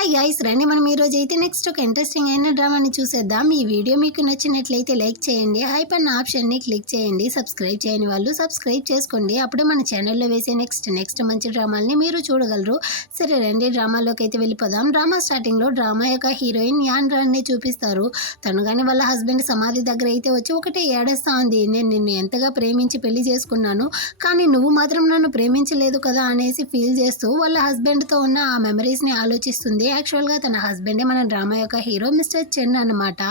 Hi guys, రండి మనం ఈరోజు అయితే నెక్స్ట్ ఒక ఇంట్రెస్టింగ్ అయిన డ్రామాని చూసేద్దాం. ఈ వీడియో మీకు నచ్చినట్లయితే లైక్ చేయండి, హైప్ అన్న ఆప్షన్ని క్లిక్ చేయండి, సబ్స్క్రైబ్ చేయని వాళ్ళు సబ్స్క్రైబ్ చేసుకోండి. అప్పుడే మన ఛానల్లో వేసే నెక్స్ట్ మంచి డ్రామాల్ని మీరు చూడగలరు. సరే రండి డ్రామాలోకి అయితే వెళ్ళిపోదాం. డ్రామా స్టార్టింగ్లో డ్రామా యొక్క హీరోయిన్ యాన్రాన్ని చూపిస్తారు. తను కానీ వాళ్ళ హస్బెండ్ సమాధి దగ్గర అయితే వచ్చి ఒకటే ఏడేస్తా ఉంది. నేను నిన్ను ఎంతగా ప్రేమించి పెళ్లి చేసుకున్నాను, కానీ నువ్వు మాత్రం నన్ను ప్రేమించలేదు కదా అనేసి ఫీల్ చేస్తూ వాళ్ళ హస్బెండ్తో ఉన్న ఆ మెమరీస్ని ఆలోచిస్తుంది. యాక్చువల్గా తన హస్బెండే మన డ్రామా యొక్క హీరో మిస్టర్ చెన్ అన్నమాట.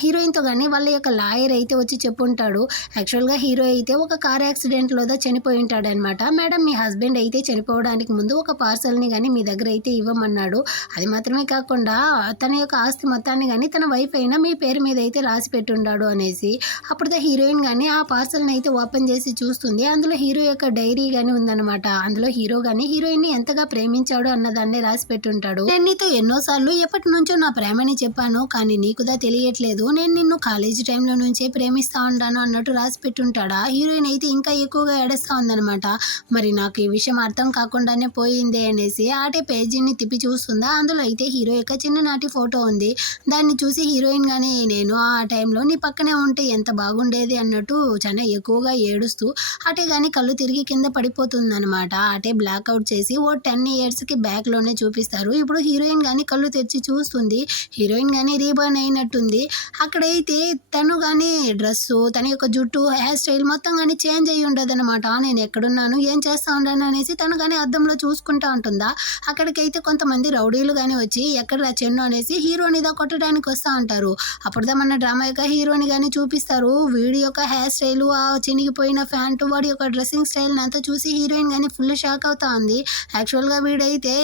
హీరోయిన్తో కానీ వాళ్ళ యొక్క లాయర్ అయితే వచ్చి చెప్పుంటాడు. యాక్చువల్గా హీరో అయితే ఒక కార్ యాక్సిడెంట్లో చనిపోయి ఉంటాడు అనమాట. మేడం, మీ హస్బెండ్ అయితే చనిపోవడానికి ముందు ఒక పార్సల్ని కానీ మీ దగ్గర అయితే ఇవ్వమన్నాడు. అది మాత్రమే కాకుండా తన యొక్క ఆస్తి మొత్తాన్ని కానీ తన వైఫ్ అయినా మీ పేరు మీద అయితే రాసి పెట్టుండాడు అనేసి. అప్పుడు హీరోయిన్ కానీ ఆ పార్సల్ని అయితే ఓపెన్ చేసి చూస్తుంది. అందులో హీరో యొక్క డైరీ కానీ ఉందన్నమాట. అందులో హీరో కానీ హీరోయిన్ని ఎంతగా ప్రేమించాడు అన్నదాన్ని రాసి పెట్టుంటాడు. నేను నీతో ఎన్నోసార్లు ఎప్పటి నుంచో నా ప్రేమని చెప్పాను, కానీ నీకుదా తెలియట్లేదు, నేను నిన్ను కాలేజీ టైంలో నుంచే ప్రేమిస్తా ఉంటాను అన్నట్టు రాసి పెట్టుంటాడా. హీరోయిన్ అయితే ఇంకా ఎక్కువగా ఏడుస్తా ఉందనమాట. మరి నాకు ఈ విషయం అర్థం కాకుండానే పోయిందే అనేసి ఆటే పేజీని తిప్పి చూస్తుందా. అందులో అయితే హీరో యొక్క చిన్ననాటి ఫోటో ఉంది. దాన్ని చూసి హీరోయిన్ కానీ నేను ఆ టైంలో నీ పక్కనే ఉంటే ఎంత బాగుండేది అన్నట్టు చాలా ఎక్కువగా ఏడుస్తూ అటే కానీ కళ్ళు తిరిగి కింద పడిపోతుందనమాట. అటే బ్లాక్అవుట్ చేసి ఓ 10 yearsకి బ్యాక్లోనే చూపిస్తారు. ఇప్పుడు హీరోయిన్ కానీ కళ్ళు తెరిచి చూస్తుంది. హీరోయిన్ కానీ రీబర్న్ అయినట్టుంది. అక్కడైతే తను కానీ డ్రెస్సు, తన యొక్క జుట్టు, హెయిర్ స్టైల్ మొత్తం కానీ చేంజ్ అయ్యి ఉండదు అనమాట. నేను ఎక్కడున్నాను, ఏం చేస్తా ఉన్నాను అనేసి తను కానీ అద్దంలో చూసుకుంటా ఉంటుందా. అక్కడికైతే కొంతమంది రౌడీలు కానీ వచ్చి ఎక్కడ చెన్ను అనేసి హీరోనిదా కొట్టడానికి వస్తూ ఉంటారు. అప్పుడుదా మన డ్రామా యొక్క హీరోని కానీ చూపిస్తారు. వీడి యొక్క హెయిర్ స్టైలు, ఆ చినిగిపోయిన ప్యాంటు, వాడి యొక్క డ్రెస్సింగ్ స్టైల్ అంతా చూసి హీరోయిన్ కానీ ఫుల్ షాక్ అవుతా ఉంది. యాక్చువల్గా వీడైతే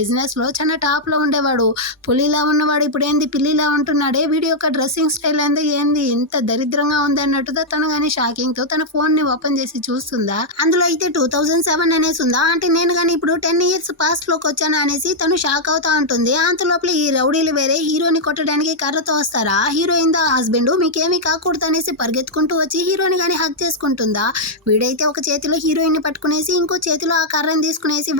బిజినెస్లో చాలా టాప్లో ఉండేవాడు. పులిలా ఉన్నవాడు ఇప్పుడు ఏంది పిల్లిలా ఉంటున్నాడే. వీడి యొక్క డ్రెస్సింగ్ స్టైల్ ఏంది ఇంత దరిద్రంగా ఉంది అన్నట్టుగా తను కానీ షాకింగ్తో తన ఫోన్ని ఓపెన్ చేసి చూస్తుందా. అందులో అయితే 2007 అనేసి ఉందా. అంటే నేను కానీ ఇప్పుడు 10 years పాస్ట్లోకి వచ్చాను అనేసి తను షాక్ అవుతా ఉంటుంది. అంతలోపల ఈ రౌడీలు వేరే హీరోని కొట్టడానికి కర్రతో వస్తారా. హీరోయిన్ దా హస్బెండ్ మీకేమీ కాకూడదు అనేసి పరిగెత్తుకుంటూ వచ్చి హీరోని కానీ హక్ చేసుకుంటుందా. వీడైతే ఒక చేతిలో హీరోయిన్ని పట్టుకునేసి ఇంకో చేతిలో ఆ కర్రని తీసుకునేసి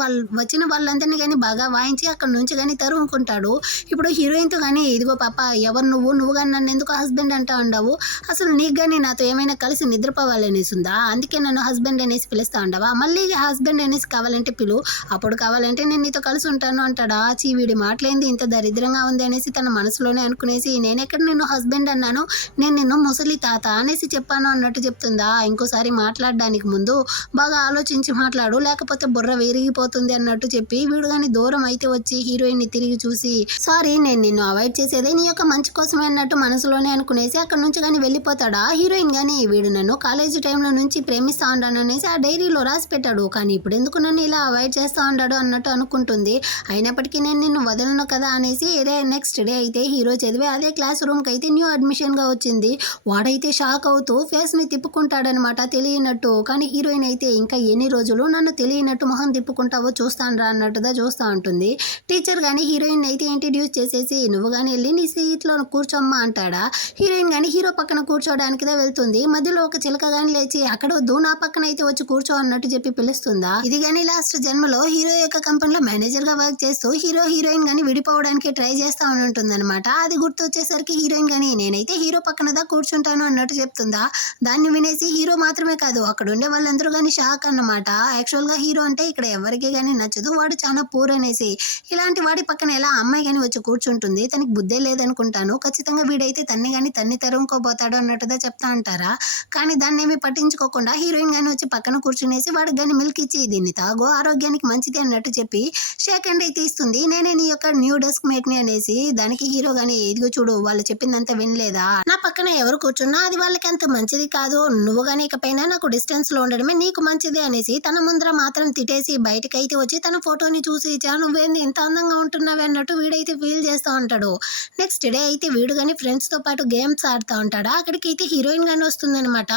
వచ్చిన వాళ్ళందరినీ కానీ బాగా వాయించి అక్కడ నుంచి కానీ తరుముకుంటాడు. ఇప్పుడు హీరోయిన్తో కానీ ఇదిగో పాప, ఎవరు నువ్వు కానీ నన్ను ఎందుకు హస్బెండ్ అంటా ఉండవు, అసలు నీకు కానీ నాతో ఏమైనా కలిసి నిద్రపోవాలనేసి ఉందా, అందుకే నన్ను హస్బెండ్ అనేసి పిలుస్తా ఉండవా, మళ్ళీ హస్బెండ్ అనేసి కావాలంటే పిలు, అప్పుడు కావాలంటే నేను నీతో కలిసి ఉంటాను అంటాడా. వీడి మాటలేంది ఇంత దరిద్రంగా ఉంది అనేసి తన మనసులోనే అనుకునేసి నేనెక్కడ నిన్ను హస్బెండ్ అన్నాను, నేను నిన్ను ముసలి తాత అనేసి చెప్పాను అన్నట్టు చెప్తుందా. ఇంకోసారి మాట్లాడడానికి ముందు బాగా ఆలోచించి మాట్లాడు, లేకపోతే బుర్ర విరిగిపోతుంది అన్నట్టు చెప్పి వీడు కానీ దూరం అయితే వచ్చి హీరోయిన్ ని తిరిగి చూసి సారీ నేను నిన్ను అవాయిడ్ చేసేదే నీ యొక్క మంచి కోసమే అన్నట్టు మనసులోనే అనుకునేసి అక్కడ నుంచి కానీ వెళ్ళిపోతాడా. హీరోయిన్ కానీ వీడు నన్ను కాలేజీ టైంలో నుంచి ప్రేమిస్తా ఉంటాను అనేసి ఆ డైరీలో రాసి పెట్టాడు, కానీ ఇప్పుడు ఎందుకు నన్ను ఇలా అవాయిడ్ చేస్తా ఉంటాడు అన్నట్టు అనుకుంటుంది. అయినప్పటికీ నేను నిన్ను వదలను కదా అనేసి నెక్స్ట్ డే అయితే హీరో చదివే అదే క్లాస్ రూమ్కి అయితే న్యూ అడ్మిషన్గా వచ్చింది. వాడైతే షాక్ అవుతూ ఫేస్ని తిప్పుకుంటాడనమాట తెలియనట్టు. కానీ హీరోయిన్ అయితే ఇంకా ఎన్ని రోజులు నన్ను తెలియనట్టు మొహం తిప్పుకుంటావో చూస్తాను రా అన్నట్టుగా చూస్తూ ఉంటుంది. టీచర్ కానీ హీరోయిన్ అయితే ఇంట్రడ్యూస్ చేసేసి నువ్వు కానీ వెళ్ళి నీ సీట్లో కూర్చోమ్మా అంటాడా. హీరోయిన్ కానీ హీరో పక్కన కూర్చోవడానికి వెళ్తుంది. మధ్యలో ఒక చిలక కానీ లేచి అక్కడ వద్దు నా పక్కన అయితే వచ్చి కూర్చో అన్నట్టు చెప్పి పిలుస్తుందా. ఇది కానీ లాస్ట్ జన్మలో హీరో యొక్క కంపెనీలో మేనేజర్ గా వర్క్ చేస్తూ హీరోయిన్ కానీ విడిపోవడానికి ట్రై చేస్తా ఉంటుంది అనమాట. అది గుర్తు వచ్చేసరికి హీరోయిన్ కానీ నేనైతే హీరో పక్కనదా కూర్చుంటాను అన్నట్టు చెప్తుందా. దాన్ని వినేసి హీరో మాత్రమే కాదు అక్కడ ఉండే వాళ్ళందరూ కానీ షాక్ అన్నమాట. యాక్చువల్గా హీరో అంటే ఇక్కడ ఎవరికి కానీ నచ్చదు, వాడు చాలా పూర్ అనేసి. ఇలాంటి వాడి పక్కన ఎలా అమ్మాయి కానీ వచ్చి కూర్చుంటుంది, తనకి బుద్ధే లేదనుకుంటాను, ఖచ్చితంగా వీడైతే తన్ని తరుముకోబోతాడు అన్నట్టుగా చెప్తా అంటారా. కానీ దాన్ని ఏమి పట్టించుకోకుండా హీరోయిన్ కానీ వచ్చి పక్కన కూర్చునేసి వాడికి కానీ మిల్క్ ఇచ్చి దీన్ని తాగు ఆరోగ్యానికి మంచిది అన్నట్టు చెప్పి షేక్ హ్యాండ్ అయితే ఇస్తుంది. నేనే నీ యొక్క న్యూ డెస్క్ మేట్ ని అనేసి. దానికి హీరో కానీ ఇదిగో చూడు వాళ్ళు చెప్పిందంతా వినలేదా, నా పక్కన ఎవరు కూర్చున్నా అది వాళ్ళకి అంత మంచిది కాదు, నువ్వు కానీ ఇకపైన నాకు డిస్టెన్స్ లో ఉండడమే నీకు మంచిది అనేసి తన ముందర మాత్రం తిట్టేసి బయటకైతే వచ్చి తన ఫోటోని చూసి నువ్వేంది ఇంత అందంగా ఉంటున్నావే అన్నట్టు వీడైతే ఫీల్ చేస్తూ ఉంటాడు. నెక్స్ట్ డే అయితే వీడు కానీ ఫ్రెండ్స్ ఫ్రెండ్స్‌తో పాటు గేమ్స్ ఆడుతా ఉంటాడా. అక్కడికైతే హీరోయిన్ గాని వస్తుందనమాట.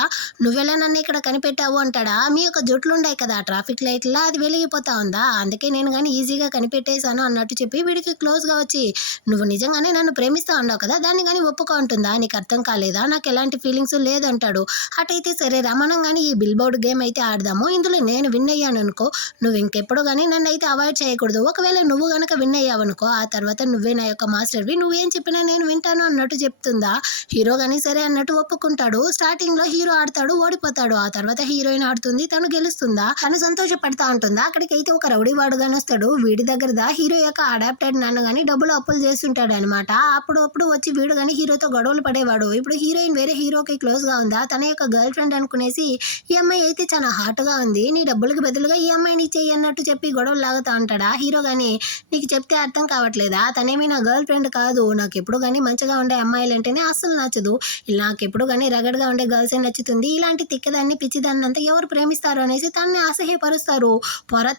"నువ్వెలా నన్ను ఇక్కడ కనిపెట్టావు" అంటాడా. "మీ యొక్క జుట్లుంటాయి కదా ట్రాఫిక్ లైట్‌లా అది వెలిగిపోతా ఉందా. అందుకే నేను గాని ఈజీగా కనిపెట్టేసాను" అన్నట్టు చెప్పి వీడికి క్లోజ్‌గా వచ్చి, "నువ్వు నిజంగానే నన్ను ప్రేమిస్తా ఉన్నావు కదా! దాన్ని గాని ఒప్పుకో అంటుందా. నీకు అర్థం కాలేదా? నాకెలాంటి ఫీలింగ్స్ లేదంటాడు. అటైతే సరేరా మనం గాని ఈ బిల్ బోర్డ్ గేమ్ అయితే ఆడదాము. ఇందులో నేను విన్ అయ్యాననుకో నువ్వు ఇంకెప్పుడు గాని నన్నైతే అవాయిడ్ చేయకూడదు. ఒకవేళ నువ్వు గనక విన్ అయ్యావనుకో ఆ తర్వాత నువ్వే నా యొక్క మాస్టర్‌వి. నువ్వేం చెప్పినా నేను వింటాను అన్నట్టు చెప్తుందా. హీరో గాని సరే అన్నట్టు ఒప్పుకుంటాడు. స్టార్టింగ్‌లో హీరో ఆడతాడు, ఓడిపోతాడు. ఆ తర్వాత హీరోయిన్ ఆడుతుంది. తను గెలుస్తుందా. తను సంతోషపడతా ఉంటుందా. అక్కడికైతే ఒక రౌడీ వాడు గాని వస్తాడు. వీడి దగ్గర హీరో యొక్క అడాప్టెడ్ నాన్న గాని డబ్బులు అప్పులు చేసుంటాడనమాట. అప్పుడు వచ్చి వీడు గాని హీరోతో గొడవలు పడేవాడు. ఇప్పుడు హీరోయిన్ వేరే హీరోకి క్లోజ్‌గా ఉందా. తన యొక్క గర్ల్ ఫ్రెండ్ అనుకునేసి ఈ అమ్మాయి అయితే చాలా హాట్‌గా ఉంది. నీ డబ్బులకి బదులుగా ఈ అమ్మాయిని ఇచ్చేయి అన్నట్టు చెప్పి గొడవలు లాగుతా ఉంటాడా. హీరో గాని నీకు చెప్తే అర్థం కావట్లేదా. తనేమి నా గర్ల్ ఫ్రెండ్ కాదు. నాకెప్పుడు గాని మంచిగా ఉండే అమ్మాయిలంటేనే అస్సలు నచ్చదు. నాకెప్పుడు గాని రగడ్‌గా ఉండే గర్ల్సే నచ్చుతుంది. ఇలాంటి తిక్కదాన్ని పిచ్చిదాన్నంతా ఎవరు ప్రేమిస్తారు అనేసి తనని అసహ్యపరుస్తారు.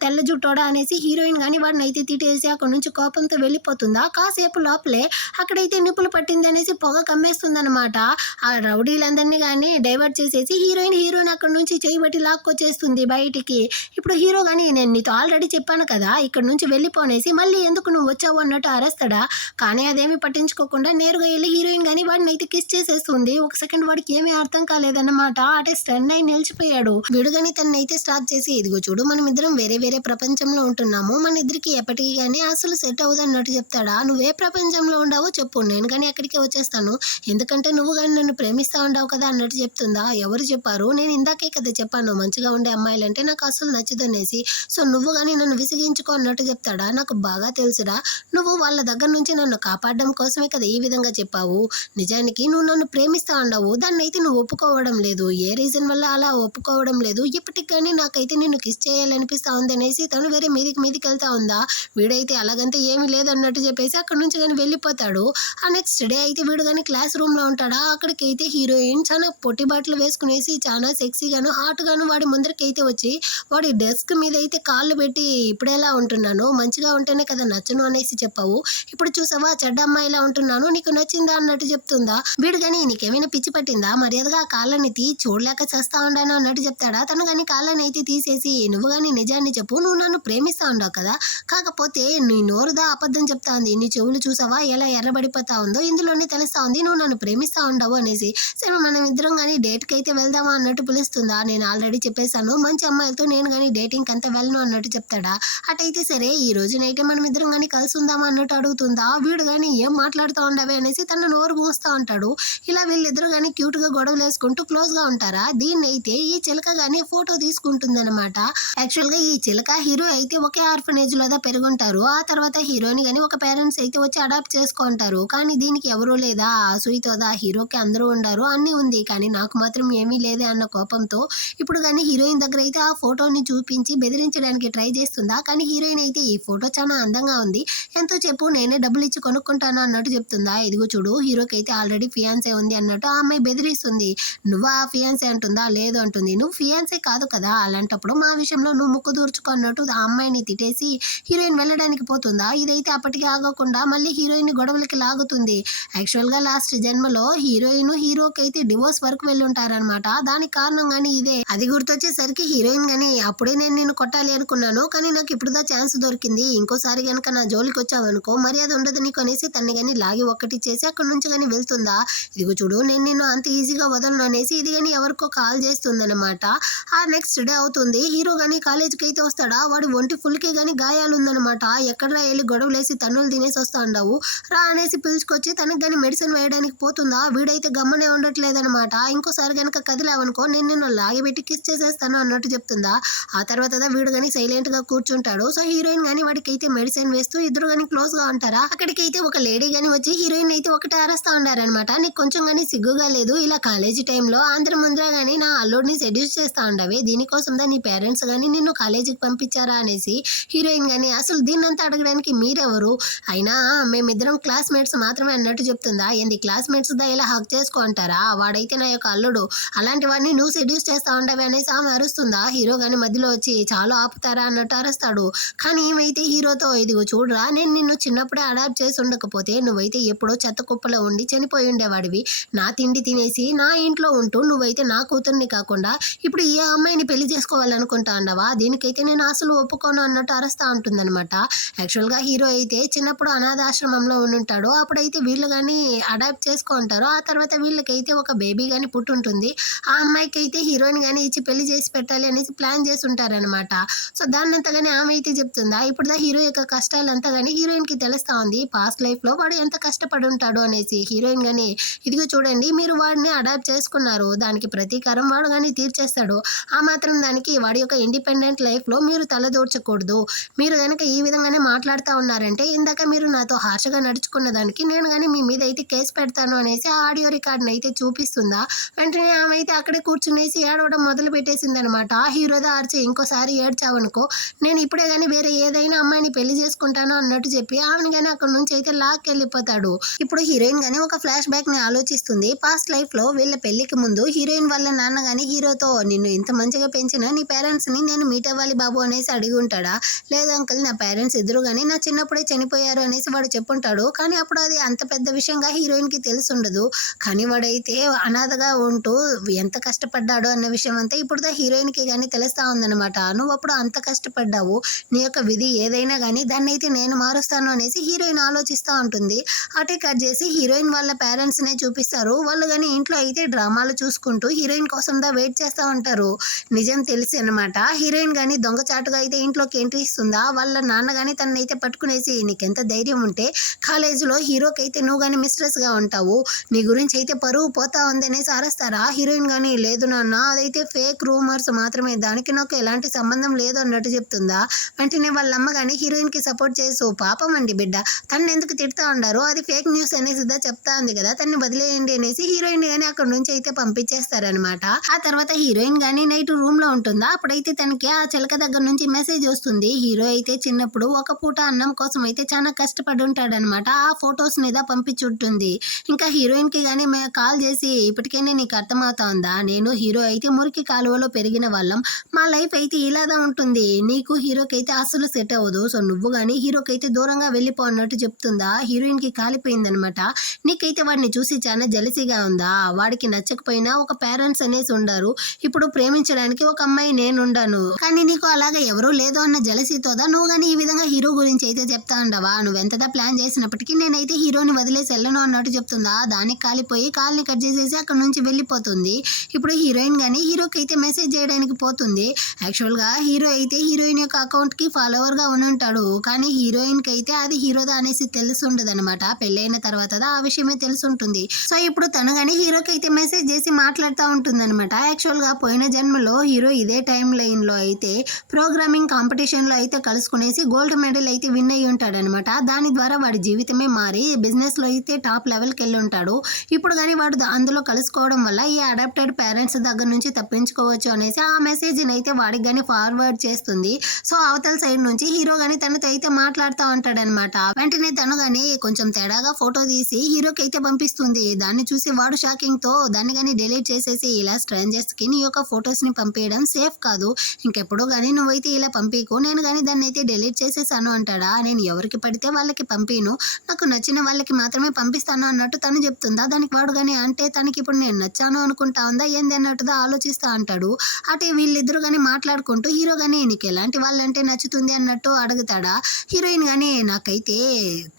తెల్ల జుట్టోడా అనేసి హీరోయిన్ గాని వాడినైతే తిట్టేసి అక్కడి నుంచి కోపంతో వెళ్ళిపోతుందా. కాసేపు లోపలే అక్కడైతే నిప్పులు పట్టింది అనేసి పొగ కమ్మేస్తుందనమాట. ఆ రౌడీలందరినీ గాని డైవర్ట్ చేసేసి హీరోయిన్ అక్కడి నుంచి చేయబట్టి లాక్కొచ్చేస్తుంది బయటికి. ఇప్పుడు హీరో గాని నేను నీతో ఆల్రెడీ చెప్పాను కదా ఇక్కడి నుంచి వెళ్ళిపోనేసి మళ్ళీ ఎందుకు నువ్వు వచ్చావు అన్నట్టు అరుస్తాడా. కానీ అదేమి పట్టించుకోకుండా నేరుగా వెళ్ళి హీరోయిన్ గాని వాడినైతే కిస్ చేసేస్తుంది. ఒక సెకండ్ వాడికి ఏమీ అర్థం కాలేదన్నమాట. అటే స్టన్ అయి నిలిచిపోయాడు. వీడు గాని తనైతే స్టాప్ చేసి ఇదిగో చూడు మనం ఇద్దరం వేరే వేరే ప్రపంచంలో ఉంటున్నాము. మన ఇద్దరికి ఎప్పటికీ గానీ అసలు సెట్ అవ్వదు అన్నట్టు చెప్తాడా. నువ్వే ప్రపంచంలో ఉండవో చెప్పు నేను గాని అక్కడికే వచ్చేస్తాను. ఎందుకంటే నువ్వు గాని నన్ను ప్రేమిస్తా ఉండావు కదా అన్నట్టు చెప్తుందా. ఎవరు చెప్పారు. నేను ఇందాకే కదా చెప్పాను మంచిగా ఉండే అమ్మాయిలంటే నాకు అసలు నచ్చదనేసి. సో నువ్వు గాని నన్ను విసిగించుకో అన్నట్టు చెప్తాడా. నాకు బాగా తెలుసురా నువ్వు వాళ్ళ దగ్గర నుంచి నన్ను కాపాడడం కోసమే కదా ఈ విధంగా చెప్పావు. నిజానికి నువ్వు నన్ను ప్రేమిస్తా ఉండవు. దాన్నైతే నువ్వు ఒప్పుకోవడం లేదు. ఏ రీజన్ వల్ల అలా ఒప్పుకోవడం లేదు. ఇప్పటికి కానీ నాకైతే నిన్ను కిస్ చేయాలనిపిస్తా ఉంది అనేసి తను వేరే మీదికి వెళ్తా ఉందా. వీడైతే అలాగంటే ఏమీ లేదు అన్నట్టు చెప్పేసి అక్కడి నుంచి కానీ వెళ్ళిపోతాడు. ఆ నెక్స్ట్ డే అయితే వీడు కానీ క్లాస్ రూమ్‌లో ఉంటాడా. అక్కడికైతే హీరోయిన్ చాలా పొట్టి బట్టలు వేసుకునేసి చాలా సెక్సీగాను, హాట్‌గాను వాడి ముందరికైతే వచ్చి వాడి డెస్క్ మీద అయితే కాళ్ళు పెట్టి ఇప్పుడెలా ఉంటున్నాను మంచిగా ఉంటేనే కదా నచ్చను అనేసి చెప్పావు. ఇప్పుడు చూసావా చెడ్డ అమ్మాయిలా ఉంటున్నాను నీకు నచ్చిందా అన్నట్టు చెప్తుందా. వీడు గాని నీకేమైనా పిచ్చి పట్టిందా మర్యాదగా ఆ కాళ్ళని చూడలేక చేస్తా ఉండాను అన్నట్టు చెప్తాడా. తను గాని కాళ్ళని అయితే తీసేసి నువ్వు గాని నిజాన్ని చెప్పు నువ్వు నన్ను ప్రేమిస్తా ఉండవు కదా. కాకపోతే నీ నోరుదా అబద్ధం చెప్తా ఉంది. నీ చెవులు చూసావా ఎలా ఎర్రబడిపోతా ఉందో ఇందులోనే తెలుస్తా ఉంది నువ్వు నన్ను ప్రేమిస్తా ఉండవు అనేసి. సరే మనం ఇద్దరం గాని డేట్‌కి అయితే వెళ్దామా అన్నట్టు పిలుస్తుందా. నేను ఆల్రెడీ చెప్పేసాను మంచి అమ్మాయిలతో నేను గాని డేటింగ్‌కి అంతా వెళ్ళను అన్నట్టు చెప్తాడా. అటైతే సరే ఈ రోజు నైటే మనం ఇద్దరం గాని కలిసి ఉందామా అన్నట్టు అడుగుతుందా. వీడు గాని ఏం మాట్లాడుతా ఉండవే అనేసి తన నోరు మూస్తా ఉంటాడు. ఇలా వీళ్ళిద్దరూ గాని క్యూట్‌గా గొడవలేసుకుంటూ క్లోజ్‌గా ఉంటారా. దీన్నైతే ఈ చిలక గాని ఫోటో తీసుకుంటుందనమాట. యాక్చువల్‌గా ఈ చిలక హీరో అయితే ఒకే ఆర్ఫనేజ్‌లో పెరుగుంటారు. ఆ తర్వాత హీరోని గాని ఒక పేరెంట్స్ అయితే వచ్చి అడాప్ట్ చేసుకుంటారు. కానీ దీనికి ఎవరూ లేదా అసూయతోదా హీరోకి అందరూ ఉండారు అన్నీ ఉంది. కానీ నాకు మాత్రం ఏమీ లేదే అన్న కోపంతో ఇప్పుడు గాని హీరోయిన్ దగ్గర అయితే ఆ ఫోటోని చూపించి బెదిరించడానికి ట్రై చేస్తుందా. కానీ హీరోయిన్ అయితే ఈ ఫోటో చాలా అందంగా ఉంది. ఎంతో చెప్పు నేనే డబ్బులు ఇచ్చి కొనుక్కుంటాను అన్నట్టు చెప్తుందా. ఇదిగో చూడు హీరోకి అయితే ఆల్రెడీ ఫియాన్సే ఉంది అన్నట్టు ఆ అమ్మాయి బెదిరిస్తుంది. నువ్వా ఫియాన్సే అంటుందా. లేదు అంటుంది. నువ్వు ఫియాన్సే కాదు కదా అలాంటప్పుడు మా విషయంలో నువ్వు ముక్కు దూర్చుకో అన్నట్టు ఆ అమ్మాయిని తిట్టేసి హీరోయిన్ వెళ్ళడానికి పోతుందా. ఇదైతే అప్పటికి ఆగకుండా మళ్ళీ హీరోయిన్ గొడవలకి లాగుతుంది. యాక్చువల్‌గా లాస్ట్ జన్మలో హీరోయిన్ హీరోకి అయితే డివోర్స్ వరకు వెళ్ళుంటారనమాట. దానికి కారణం గాని ఇదే. అది గుర్తొచ్చేసరికి హీరోయిన్ గాని అప్పుడే నేను నిన్ను కొట్టాలి అనుకున్నాను. కానీ నాకు ఇప్పుడుదా ఛాన్స్ దొరికింది. ఇంకోసారి గనుక నా జోలికి వచ్చావనుకో మర్యాద ఉండదు నీకు అనేసి తన్ని గాని లాగి ఒక్కటిచ్చేసి అక్కడి నుంచి గాని వెళ్తుందా. ఇదిగో చూడు నేను నిన్ను అంత ఈజీగా వదలను అనేసి ఇది గాని ఎవరికో కాల్ చేస్తుందనమాట. ఆ నెక్స్ట్ డే అవుతుంది. హీరో గాని కాలేజీకి అయితే వస్తాడా. వాడి ఒంటి ఫుల్‌కి గాని గాయాలుందనమాట. ఎక్కడరా ఎళ్లి గొడవలేసి తన్నులు తినేసి వస్తా ఉండావు. రా అనేసి పిలుచుకొచ్చి తనకి గాని మెడిసిన్ వేయడానికి పోతుందా. వీడైతే గమ్మునే ఉండట్లేదనమాట. ఇంకోసారి గనుక కదిలావనుకో నేను నిన్ను లాగిపెట్టి కిస్ చేసేస్తాను అన్నట్టు చెప్తుందా. ఆ తర్వాత వీడు గాని సైలెంట్‌గా కూర్చుంటాడు. సో హీరోయిన్ గాని వాడికైతే మెడిసిన్ వేస్తూ ఇద్దరు గాని క్లోజ్‌గా ఉంటారా. అక్కడికైతే ఒక లేడీ గాని వచ్చి హీరోయిన్ అయితే ఒకటే అరుస్తా ఉండారనమాట. నీకు కొంచెం గాని సిగ్గుగా లేదు. ఇలా కాలేజీ టైంలో అందరి ముందర గాని నా అల్లుడిని సెడ్యూస్ చేస్తా ఉండవే. దీనికోసందా నీ పేరెంట్స్ గాని నిన్ను కాలేజీకి పంపించారా అనేసి హీరోయిన్ గాని అసలు దీన్నంతా అడగడానికి మీరెవరు. అయినా మేమిద్దరం క్లాస్‌మేట్స్ మాత్రమే అన్నట్టు చెప్తుందా. ఏంది క్లాస్‌మేట్స్‌దా ఇలా హగ్ చేసుకో అంటారా. వాడైతే నా యొక్క అల్లుడు. అలాంటి వాడిని నువ్వు సెడ్యూస్ చేస్తా ఉండవే అనేసి ఆమె అరుస్తుందా. హీరో గాని మధ్యలో వచ్చి చాలా ఆపుతారా అన్నట్టు అరుస్తాడు. కానీ ఏమైతే హీరోతో ఇదిగో చూడరా నేను నిన్ను చిన్నప్పుడే అడాప్ట్ చేసి ఉండకపోతే నువ్వైతే ఎప్పుడో చెత్త కుప్ప లోపల ఉండి చనిపోయి ఉండేవాడివి. నా తిండి తినేసి నా ఇంట్లో ఉంటూ నువ్వైతే నా కూతుర్ని కాకుండా ఇప్పుడు ఈ అమ్మాయిని పెళ్లి చేసుకోవాలనుకుంటా అన్నావా, దీనికైతే నేను అసలు ఒప్పుకోను అన్నట్టు అరుస్తా ఉంటుందన్నమాట. యాక్చువల్గా హీరో అయితే చిన్నప్పుడు అనాథాశ్రమంలో ఉండుంటాడు. అప్పుడైతే వీళ్ళు కానీ అడాప్ట్ చేసుకుంటారు. ఆ తర్వాత వీళ్ళకైతే ఒక బేబీ కానీ పుట్టుంటుంది. ఆ అమ్మాయికి అయితే హీరోయిన్ కానీ ఇచ్చి పెళ్లి చేసి పెట్టాలి అనేసి ప్లాన్ చేసి ఉంటారనమాట. సో దాన్నంతా కానీ ఆమె అయితే చెప్తుందా, ఇప్పుడు హీరో యొక్క కష్టాలంతా కానీ హీరోయిన్కి తెలుస్తా ఉంది. పాస్ట్ లైఫ్లో వాడు ఎంత కష్టపడి ఉంటాడు అనేసి. హీరోయిన్ కానీ ఇదిగో చూడండి, మీరు వాడిని అడాప్ట్ చేసుకున్నారు, దానికి ప్రతీకారం వాడు కానీ తీర్చేస్తాడు. ఆ మాత్రం దానికి వాడి యొక్క ఇండిపెండెంట్ లైఫ్లో మీరు తలదూర్చకూడదు. మీరు కనుక ఈ విధంగానే మాట్లాడుతూ ఉన్నారంటే ఇందాక మీరు నాతో హార్ష్గా నడుచుకున్న దానికి నేను కానీ మీ మీద అయితే కేసు పెడతాను అనేసి ఆ ఆడియో రికార్డ్ని అయితే చూపిస్తుందా. వెంటనే ఆమె అయితే అక్కడే కూర్చునేసి ఏడవడం మొదలు పెట్టేసింది అనమాట. ఆ హీరోదా ఆర్చి ఇంకోసారి ఏడ్చావనుకో నేను ఇప్పుడే కానీ వేరే ఏదైనా అమ్మాయిని పెళ్లి చేసుకుంటాను అన్నట్టు చెప్పి ఆమెను కానీ అక్కడ నుంచి అయితే వెళ్ళిపోతాడు. ఇప్పుడు హీరోయిన్ కానీ ఒక ఫ్లాష్ బ్యాక్ ని ఆలోచిస్తుంది. పాస్ట్ లైఫ్ లో వీళ్ళ పెళ్లికి ముందు హీరోయిన్ వాళ్ళ నాన్న కానీ హీరోతో నిన్ను ఇంత మంచిగా పెంచిన నీ పేరెంట్స్ ని నేను మీట్ అవ్వాలి బాబు అనేసి అడిగి ఉంటాడా. లేదు అంకుల్, నా పేరెంట్స్ ఇద్దరు కానీ నా చిన్నప్పుడే చనిపోయారు అనేసి వాడు చెప్పుంటాడు. కానీ అప్పుడు అది అంత పెద్ద విషయంగా హీరోయిన్ కి తెలుసుండదు. కానీ వాడైతే అనాథగా ఉంటూ ఎంత కష్టపడ్డాడు అన్న విషయం అంతా ఇప్పుడు హీరోయిన్ కి కానీ తెలుస్తా ఉందన్నమాట. నువ్వు అప్పుడు అంత కష్టపడ్డావు, నీ యొక్క విధి ఏదైనా కానీ దాన్ని అయితే నేను మారుస్తాను అనేసి హీరోయిన్ ఆలోచిస్తూ ఉంటుంది. అటే కట్ చేసి హీరోయిన్ వాళ్ళ పేరెంట్స్ నే చూపిస్తారు. వాళ్ళు కానీ ఇంట్లో అయితే డ్రామాలు చూసుకుంటూ హీరోయిన్ కోసం వెయిట్ చేస్తూ ఉంటారు. నిజం తెలిసి అనమాట. హీరోయిన్ కానీ దొంగచాటుగా అయితే ఇంట్లోకి ఎంట్రీ ఇస్తుందా. వాళ్ళ నాన్న కానీ తనైతే పట్టుకునేసి నీకెంత ధైర్యం ఉంటే కాలేజీలో హీరోకి అయితే నువ్వు కానీ మిస్ట్రెస్ గా ఉంటావు, నీ గురించి అయితే పరువు పోతా ఉంది అనేసి అరస్తారా. హీరోయిన్ కానీ లేదు నాన్న, అదైతే ఫేక్ రూమర్స్ మాత్రమే, దానికి నాకు ఎలాంటి సంబంధం లేదు అన్నట్టు చెప్తుందా. వెంటనే వాళ్ళ అమ్మ కానీ హీరోయిన్ కి సపోర్ట్ చేస్తూ పాపం అండి బిడ్డ, తను ఎందుకు తిడతా ఉండారు, అది ఫేక్ న్యూస్ అనేసి చెప్తా ఉంది కదా, తన్ని వదిలేయండి అనేసి హీరోయిన్ గానీ అక్కడ నుంచి అయితే పంపించేస్తారనమాట. ఆ తర్వాత హీరోయిన్ గానీ నైట్ రూమ్ లో ఉంటుందా. అప్పుడైతే తనకి ఆ చిలక దగ్గర నుంచి మెసేజ్ వస్తుంది. హీరో అయితే చిన్నప్పుడు ఒక పూట అన్నం కోసం అయితే చాలా కష్టపడి ఉంటాడనమాట. ఆ ఫొటోస్ మీద పంపించుంటుంది. ఇంకా హీరోయిన్ కి గానీ కాల్ చేసి ఇప్పటికైనా నీకు అర్థమవుతా ఉందా, నేను హీరో అయితే మురికి కాలువలో పెరిగిన వాళ్ళం, మా లైఫ్ అయితే ఇలాగా ఉంటుంది, నీకు హీరోకి అయితే అసలు సెట్ అవ్వదు, సో నువ్వు కానీ హీరోకి అయితే దూరంగా వెళ్ళిపో అన్నట్టు చెప్తుందా. హీరోయిన్ కి కాలిపోయిందనమాట. నీకైతే వాడిని చూసి చాలా జెలసీగా ఉందా, వాడికి నచ్చకపోయినా ఒక పేరెంట్స్ అనేసి ఉండారు, ఇప్పుడు ప్రేమించడానికి ఒక అమ్మాయి నేనుండాను, కానీ నీకు అలాగా ఎవరూ లేదు అన్న జెలసీతోదా నువ్వు కానీ ఈ విధంగా హీరో గురించి అయితే చెప్తా ఉండవా, నువ్వెంతదా ప్లాన్ చేసినప్పటికీ నేనైతే హీరోని వదిలేసి వెళ్ళను అన్నట్టు చెప్తుందా. దానికి కాలిపోయి కాల్ని కట్ చేసేసి అక్కడ నుంచి వెళ్ళిపోతుంది. ఇప్పుడు హీరోయిన్ కానీ హీరోకి అయితే మెసేజ్ చేయడానికి పోతుంది. యాక్చువల్గా హీరో అయితే హీరోయిన్ యొక్క అకౌంట్ కి ఫాలోవర్ గా ఉంటాడు, కానీ హీరోయిన్ కి అయితే అది హీరోదా అనేసి తెలుసుండదు అనమాట. పెళ్ళైన తర్వాత ఆ విషయమే తెలుసుంటుంది. సో ఇప్పుడు తను కానీ హీరోకి అయితే మెసేజ్ చేసి మాట్లాడుతూ ఉంటుంది అనమాట. యాక్చువల్ గా పోయిన జన్మలో హీరో ఇదే టైం లైన్ లో అయితే ప్రోగ్రామింగ్ కాంపిటీషన్ లో అయితే కలుసుకునేసి గోల్డ్ మెడల్ అయితే విన్ అయ్యి ఉంటాడు అనమాట. దాని ద్వారా వాడి జీవితమే మారి బిజినెస్ లో అయితే టాప్ లెవెల్ కి వెళ్ళి ఉంటాడు. ఇప్పుడు కానీ వాడు అందులో కలుసుకోవడం వల్ల ఈ అడాప్టెడ్ పేరెంట్స్ దగ్గర నుంచి తప్పించుకోవచ్చు అనేసి ఆ మెసేజ్ అయితే వాడికి కానీ ఫార్వర్డ్ చేస్తుంది. సో అవతల సైడ్ నుంచి హీరో గానీ తనతో అయితే మాట్లాడుతూ ఉంటాడనమాట. వెంటనే తను గానీ కొంచెం తేడాగా ఫోటో తీసి హీరోకి అయితే పంపిస్తుంది. దాన్ని చూసి వాడు షాకింగ్ తో దాన్ని కానీ డిలీట్ చేసేసి, ఇలా స్ట్రేంజర్స్ కి నీ యొక్క ఫొటోస్ ని పంపించడం సేఫ్ కాదు, ఇంకెప్పుడు కానీ నువ్వైతే ఇలా పంపించు, నేను కానీ దాన్ని అయితే డిలీట్ చేసేసాను అంటాడా. నేను ఎవరికి పడితే వాళ్ళకి పంపిను, నాకు నచ్చిన వాళ్ళకి మాత్రమే పంపిస్తాను అన్నట్టు తను చెప్తుందా. దానికి వాడు కానీ అంటే తనకి ఇప్పుడు నేను నచ్చాను అనుకుంటా ఉందా ఏంది అన్నట్టుగా ఆలోచిస్తా అంటాడు. అంటే వీళ్ళిద్దరు కానీ మాట్లాడుకుంటూ హీరో కానీ నీకు ఎలాంటి వాళ్ళంటే నచ్చుతుంది అన్నట్టు అడుగుతాడా. హీరోయిన్ కానీ నాకైతే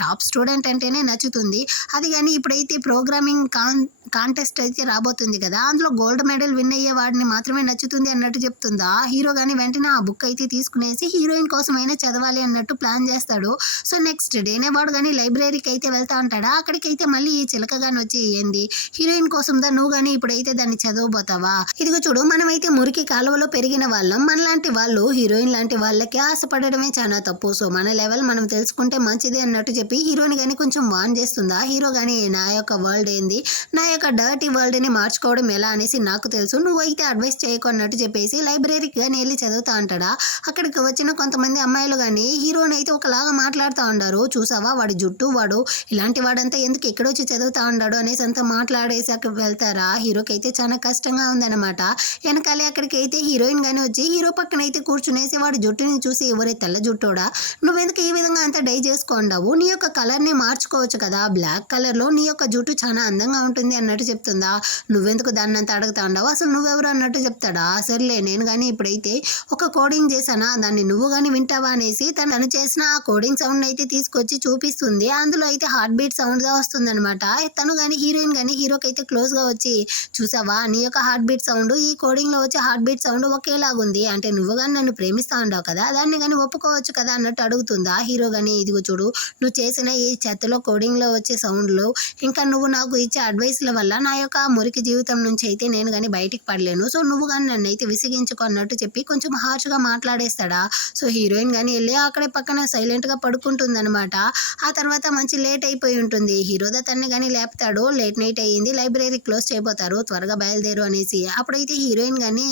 టాప్ స్టూడెంట్ అంటేనే నచ్చుతుంది, అది కానీ ఇప్పుడైతే ప్రోగ్రామింగ్ కాంటెస్ట్ అయితే రాబోతుంది కదా, అందులో గోల్డ్ మెడల్ విన్ అయ్యే వాడిని మాత్రమే నచ్చుతుంది అన్నట్టు చెప్తుందా. హీరో కానీ వెంటనే ఆ బుక్ అయితే తీసుకునేసి హీరోయిన్ కోసమైనా చదవాలి అన్నట్టు ప్లాన్ చేస్తాడు. సో నెక్స్ట్ డేనే వాడు కానీ లైబ్రరీకి అయితే వెళ్తా ఉంటాడా. అక్కడికైతే మళ్ళీ ఈ చిలక గాని వచ్చి ఏంది హీరోయిన్ కోసం నువ్వు కానీ ఇప్పుడైతే దాన్ని చదవబోతావా, ఇదిగో చూడు మనమైతే మురికి కాలువలో పెరిగిన వాళ్ళం, మనలాంటి వాళ్ళు హీరోయిన్ లాంటి వాళ్ళకి ఆశపడడమే చాలా తప్పు, సో మన లెవెల్ మనం తెలుసుకుంటే మంచిది అన్నట్టు చెప్పి హీరోని కానీ కొంచెం వార్న్ చేస్తుందా. హీరో కానీ నా యొక్క వరల్డ్ ఏంది, నా యొక్క డర్టీ వరల్డ్ ని మార్చుకోవడం ఎలా అనేసి నాకు తెలుసు, నువ్వైతే అడ్వైస్ చేయకు అన్నట్టు చెప్పేసి లైబ్రరీకి కానీ వెళ్ళి చదువుతా అంటాడా. అక్కడికి వచ్చిన కొంతమంది అమ్మాయిలు కానీ హీరోని అయితే ఒకలాగా మాట్లాడుతూ ఉండారు. చూసావా వాడి జుట్టు, వాడు ఇలాంటి వాడంతా ఎందుకు ఎక్కడొచ్చి చదువుతా ఉన్నాడు అనేసి అంతా మాట్లాడేసి అక్కడ వెళ్తారా. హీరోకి అయితే చాలా కష్టంగా ఉందన్నమాట. వెనకాలే అక్కడికి అయితే హీరోయిన్ గానీ వచ్చి హీరో పక్కన అయితే కూర్చునేసి వాడి జుట్టుని చూసి ఎవరే తెల్ల జుట్టోడా, నువ్వెందుకు ఈ విధంగా అంతా డై చేసుకోండావు, నీ యొక్క కలర్ ని మార్చుకోవచ్చు కదా, బ్లాక్ బ్లాక్ కలర్లో నీ యొక్క జుట్టు చాలా అందంగా ఉంటుంది అన్నట్టు చెప్తుందా. నువ్వెందుకు దాన్ని అంతా అడుగుతా ఉండవు, అసలు నువ్వెవరు అన్నట్టు చెప్తాడా. సర్లే నేను కానీ ఇప్పుడైతే ఒక కోడింగ్ చేశానా, దాన్ని నువ్వు కానీ వింటావా అనేసి తను చేసిన ఆ కోడింగ్ సౌండ్ అయితే తీసుకొచ్చి చూపిస్తుంది. అందులో అయితే హార్ట్ బీట్ సౌండ్ గా వస్తుంది అనమాట. తను కానీ హీరోయిన్ కానీ హీరోకి అయితే క్లోజ్ గా వచ్చి, చూసావా నీ యొక్క హార్ట్ బీట్ సౌండ్ ఈ కోడింగ్ లో వచ్చే హార్ట్ బీట్ సౌండ్ ఒకేలాగుంది, అంటే నువ్వు కానీ నన్ను ప్రేమిస్తా ఉండవు కదా, దాన్ని కానీ ఒప్పుకోవచ్చు కదా అన్నట్టు అడుగుతుందా. హీరో కానీ ఇదిగో చూడు, నువ్వు చేసిన ఈ చెత్తలో కోడింగ్ లో వచ్చే సౌండ్లు ఇంకా నువ్వు నాకు ఇచ్చే అడ్వైస్ల వల్ల నా యొక్క మురికి జీవితం నుంచి అయితే నేను కానీ బయటికి పడలేను, సో నువ్వు కానీ నన్ను అయితే విసిగించుకున్నట్టు చెప్పి కొంచెం హార్ష్గా మాట్లాడేస్తాడా. సో హీరోయిన్ కానీ వెళ్ళి అక్కడే పక్కన సైలెంట్గా పడుకుంటుంది అనమాట. ఆ తర్వాత మంచి లేట్ అయిపోయి ఉంటుంది. హీరోదా తన్ని కానీ లేపుతాడు, లేట్ నైట్ అయ్యింది, లైబ్రరీ క్లోజ్ చేయబోతారు, త్వరగా బయలుదేరు అనేసి. అప్పుడైతే హీరోయిన్ కానీ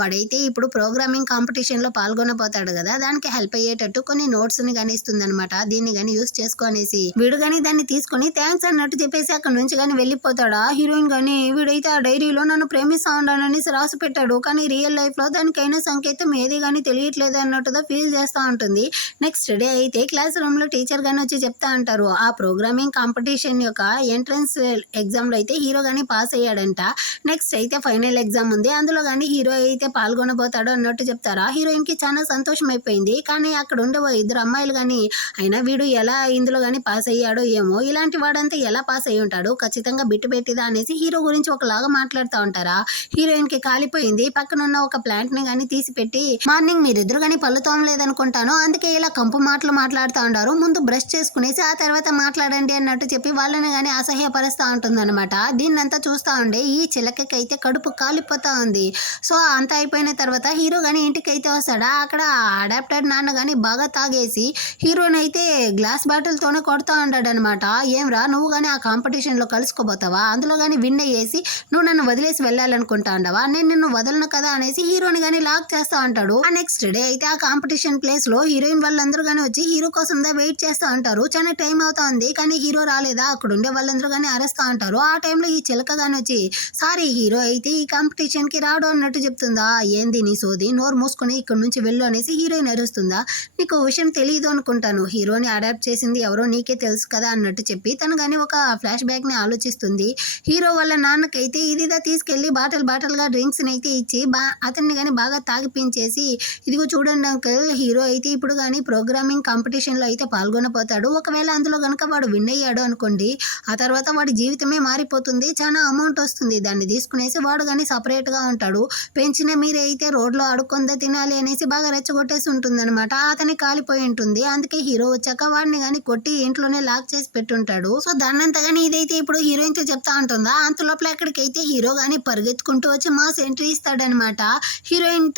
వాడైతే ఇప్పుడు ప్రోగ్రామింగ్ కాంపిటీషన్లో పాల్గొనబోతాడు కదా, దానికి హెల్ప్ అయ్యేటట్టు కొన్ని నోట్స్ని కానీ ఇస్తుంది అనమాట. దీన్ని కానీ యూస్ చేసుకొనేసి వీడు కానీ దాన్ని తీసుకొని థ్యాంక్స్ అన్నట్టు చెప్పేసి అక్కడ నుంచి కానీ వెళ్ళిపోతాడా. హీరోయిన్ కానీ వీడైతే ఆ డైరీలో నన్ను ప్రేమిస్తా ఉండాలని రాసి పెట్టాడు, కానీ రియల్ లైఫ్లో దానికైనా సంకేతం ఏది కానీ తెలియట్లేదు అన్నట్టుగా ఫీల్ చేస్తూ ఉంటుంది. నెక్స్ట్ డే అయితే క్లాస్ రూమ్లో టీచర్ కానీ వచ్చి చెప్తా అంటారు, ఆ ప్రోగ్రామింగ్ కాంపిటీషన్ యొక్క ఎంట్రన్స్ ఎగ్జామ్లో అయితే హీరో కానీ పాస్ అయ్యాడంట. నెక్స్ట్ అయితే ఫైనల్ ఎగ్జామ్ ఉంది, అందులో కానీ హీరో అయితే పాల్గొనబోతాడు అన్నట్టు చెప్తారా. హీరోయిన్కి చాలా సంతోషం అయిపోయింది. కానీ అక్కడ ఉండే ఇద్దరు అమ్మాయిలు కానీ అయినా వీడు ఎలా ఇందులో కానీ పాస్ అయ్యాడో ఏమో, ఇలాంటి వాడంతా ఎలా పాస్ అయ్యి ఉంటాడు, ఖచ్చితంగా బిట్టు పెట్టిదా అనేసి హీరో గురించి ఒకలాగా మాట్లాడుతూ ఉంటారా. హీరోయిన్కి కాలిపోయింది, పక్కన ఉన్న ఒక ప్లాంట్ని కానీ తీసి పెట్టి, మార్నింగ్ మీరిద్దరు కానీ పళ్ళు తోమలేదనుకుంటాను, అందుకే ఇలా కంపు మాటలు మాట్లాడుతూ ఉంటారు, ముందు బ్రష్ చేసుకునేసి ఆ తర్వాత మాట్లాడండి అన్నట్టు చెప్పి వాళ్ళని కానీ అసహ్యపరుస్తూ ఉంటుందన్నమాట. దీన్నంతా చూస్తూ ఉండే ఈ చిలకకి అయితే కడుపు కాలిపోతా ఉంది. సో అంతా అయిపోయిన తర్వాత హీరో కానీ ఇంటికి అయితే వస్తాడా. అక్కడ అడాప్టర్ నాన్న కానీ బాగా తాగేసి హీరోని అయితే గ్లాస్ బాటిల్తోనే కొడుతూ ఉంటాడు అనమాట. ఏమ్రా నువ్వు కానీ ఆ కాంపిటీషన్లో కలుసుకోబోతావా, అందులో కానీ విన్ అయ్యేసి నువ్వు నన్ను వదిలేసి వెళ్ళాలనుకుంటా ఉండవా, నేను నిన్ను వదలను కదా అనేసి హీరోని కానీ లాక్ చేస్తూ ఉంటాడు. ఆ నెక్స్ట్ డే అయితే ఆ కాంపిటీషన్ ప్లేస్ లో హీరోయిన్ వాళ్ళందరూ కానీ వచ్చి హీరో కోసం వెయిట్ చేస్తూ ఉంటారు. చాలా టైం అవుతా ఉంది కానీ హీరో రాలేదా, అక్కడ ఉండే వాళ్ళందరూ కానీ అరుస్తూ ఉంటారు. ఆ టైంలో ఈ చిలక కానీ వచ్చి, సారీ హీరో అయితే ఈ కాంపిటీషన్ కి రాడు అన్నట్టు చెప్తుందా. ఏంది నీ సోది, నోరు మూసుకొని ఇక్కడ నుంచి వెళ్ళు అనేసి హీరోయిన్ అరుస్తుందా. నీకు విషయం తెలియదు అనుకుంటాను, హీరోని అడాప్ట్ చేసింది ఎవరో నీకే తెలుసు కదా అన్నట్టు చెప్పి తను కానీ ఒక ఫ్లాష్ బ్యాక్ ని ఆలోచిస్తుంది. హీరో వాళ్ళ నాన్నకైతే ఇదిదా తీసుకెళ్లి బాటిల్ గా డ్రింక్స్ అయితే ఇచ్చి అతన్ని కానీ బాగా తాగిపించేసి, ఇదిగో చూడండి అంకుల్, హీరో అయితే ఇప్పుడు కానీ ప్రోగ్రామింగ్ కాంపిటీషన్ లో అయితే పాల్గొనబోతాడు, ఒకవేళ అందులో కనుక వాడు విన్ అయ్యాడు అనుకోండి, ఆ తర్వాత వాడి జీవితమే మారిపోతుంది, చాలా అమౌంట్ వస్తుంది, దాన్ని తీసుకునేసి వాడు కానీ సపరేట్ గా ఉంటాడు, పెంచిన మీరైతే రోడ్లో అడుక్కొందా తినాలి అనేసి బాగా రెచ్చగొట్టేసి ఉంటుంది అనమాట. అతని కాలిపోయి ఉంటుంది, అందుకే హీరో వచ్చాక వాడిని కానీ కొట్టి ఇంట్లోనే లాక్ చేసి పెట్టుంటాడు. సో దాన్నంతా కానీ ఇదైతే ఇప్పుడు హీరోయిన్ తో చెప్తా ఉంటుందా. అంతలోపల ఎక్కడికైతే హీరో కానీ పరిగెత్తుకుంటూ వచ్చి మాస్ ఎంట్రీ ఇస్తాడనమాట. హీరోయిన్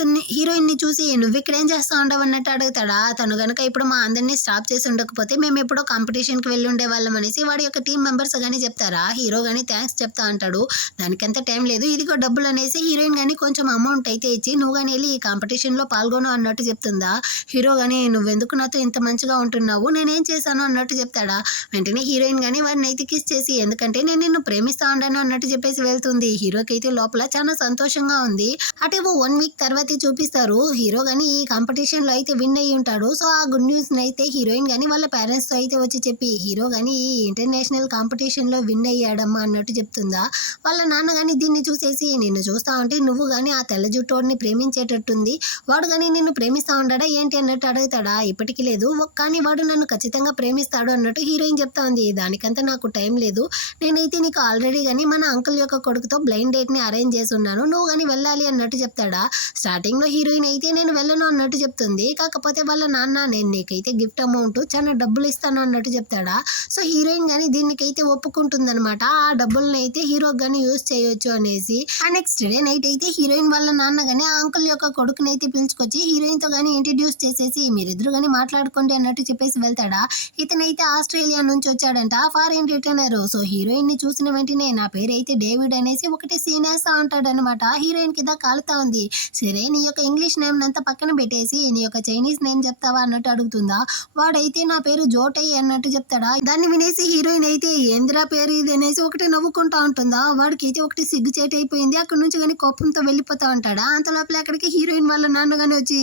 ని చూసి నువ్వు ఇక్కడ ఏం చేస్తా ఉండవు అన్నట్టు అడుగుతాడా. తను గనక ఇప్పుడు మా అందరినీ స్టాప్ చేసి ఉండకపోతే మేము ఎప్పుడో కాంపిటీషన్ కి వెళ్ళి ఉండే వాళ్ళం అనేసి వాడి యొక్క టీం మెంబర్స్ కానీ చెప్తారా. హీరో కానీ థ్యాంక్స్ చెప్తా అంటాడు, దానికంత టైం లేదు, ఇదిగో డబ్బులు అనేసి హీరోయిన్ కానీ కొంచెం అమౌంట్ అయితే ఇచ్చి నువ్వు కానీ వెళ్ళి ఈ కాంపిటీషన్ లో పాల్గొను అన్నట్టు చెప్తుందా. హీరో కానీ నువ్వెందుకు నాతో ఇంత మంచిగా ఉంటున్నావు, నేనేం చేశాను అన్నట్టు చెప్తాడా. వెంటనే హీరోయిన్ కానీ వాడిని అయితే కిస్ చేసి, ఎందుకంటే నేను నిన్ను ప్రేమిస్తా ఉండాను అన్నట్టు చెప్పేసి వెళ్తుంది. హీరోకి అయితే లోపల చాలా సంతోషంగా ఉంది. అటే 1 వీక్ తర్వాత చూపిస్తారు, హీరో కానీ ఈ కాంపిటీషన్ లో అయితే విన్ అయ్యి ఉంటాడు. సో ఆ గుడ్ న్యూస్ అయితే హీరోయిన్ కానీ వాళ్ళ పేరెంట్స్ తో అయితే వచ్చి చెప్పి, హీరో కానీ ఈ ఇంటర్నేషనల్ కాంపిటీషన్ లో విన్ అయ్యాడమ్మా అన్నట్టు చెప్తుందా. వాళ్ళ నాన్న కానీ దీన్ని చూసేసి, నిన్ను చూస్తా ఉంటే నువ్వు కానీ ఆ తెల్ల జుట్టోడిని ప్రేమించేటట్టుంది, వాడు కానీ నిన్ను ప్రేమిస్తా ఉంటాడా ఏంటి అన్నట్టు అడుగుతాడా. ఇప్పటికీ లేదు, కానీ వాడు నన్ను ఖచ్చితంగా ప్రేమిస్తాడు అన్నట్టు హీరోయిన్ చెప్తా ఉంది. దానికంతా నాకు టైం లేదు, నేనైతే నీకు ఆల్రెడీ కానీ మన అంకుల్ యొక్క కొడుకుతో బ్లైండ్ డేట్ ని అరేంజ్ చేసి ఉన్నాను, నువ్వు కానీ వెళ్ళాలి అన్నట్టు చెప్తాడా. స్టార్టింగ్ లో హీరోయిన్ అయితే నేను వెళ్ళను అన్నట్టు చెప్తుంది, కాకపోతే వాళ్ళ నాన్న నేను నీకైతే గిఫ్ట్ అమౌంట్ చాలా డబ్బులు ఇస్తాను అన్నట్టు చెప్తాడా. సో హీరోయిన్ కానీ దీనికైతే ఒప్పుకుంటుంది అనమాట, ఆ డబ్బుల్ని అయితే హీరోకి కానీ యూజ్ చేయొచ్చు అనేసి. ఆ నెక్స్ట్ డే నైట్ అయితే హీరోయిన్ వాళ్ళ నాన్న కానీ ఆ అంకుల్ యొక్క కొడుకుని అయితే పిలుచుకొచ్చి హీరోయిన్ తో కానీ ఇంట్రడ్యూస్ చేసేసి, మీరిద్దరు కానీ మాట్లాడుకోండి అన్నట్టు చెప్పేసి వెళ్తాడా. ఇతనైతే ఆస్ట్రేలియా నుంచి వచ్చాడంట, ఫారిన్ రిటర్నర్. సో హీరోయిన్ ని చూసిన వెంటనే నా పేరు అయితే డేవిడ్ అనేసి ఒకటి సీన్ వేస్తా ఉంటాడు అనమాట. హీరోయిన్ కింద కాలుతా ఉంది. సరే నీ యొక్క ఇంగ్లీష్ నేమ్ అంతా పక్కన పెట్టేసి నీ యొక్క చైనీస్ నేమ్ చెప్తావా అన్నట్టు అడుగుతుందా. వాడైతే నా పేరు జోటై అన్నట్టు చెప్తాడా. దాన్ని వినేసి హీరోయిన్ అయితే ఏందిరా పేరు ఇది అనేసి ఒకటి నవ్వుకుంటా ఉంటుందా. వాడికి అయితే ఒకటి సిగ్గు చేటు అయిపోయింది, అక్కడ నుంచి కానీ కోపంతో వెళ్ళిపోతా ఉంటాడా. అంత లోపల అక్కడికి హీరోయిన్ వాళ్ళ నాన్నగానే వచ్చి,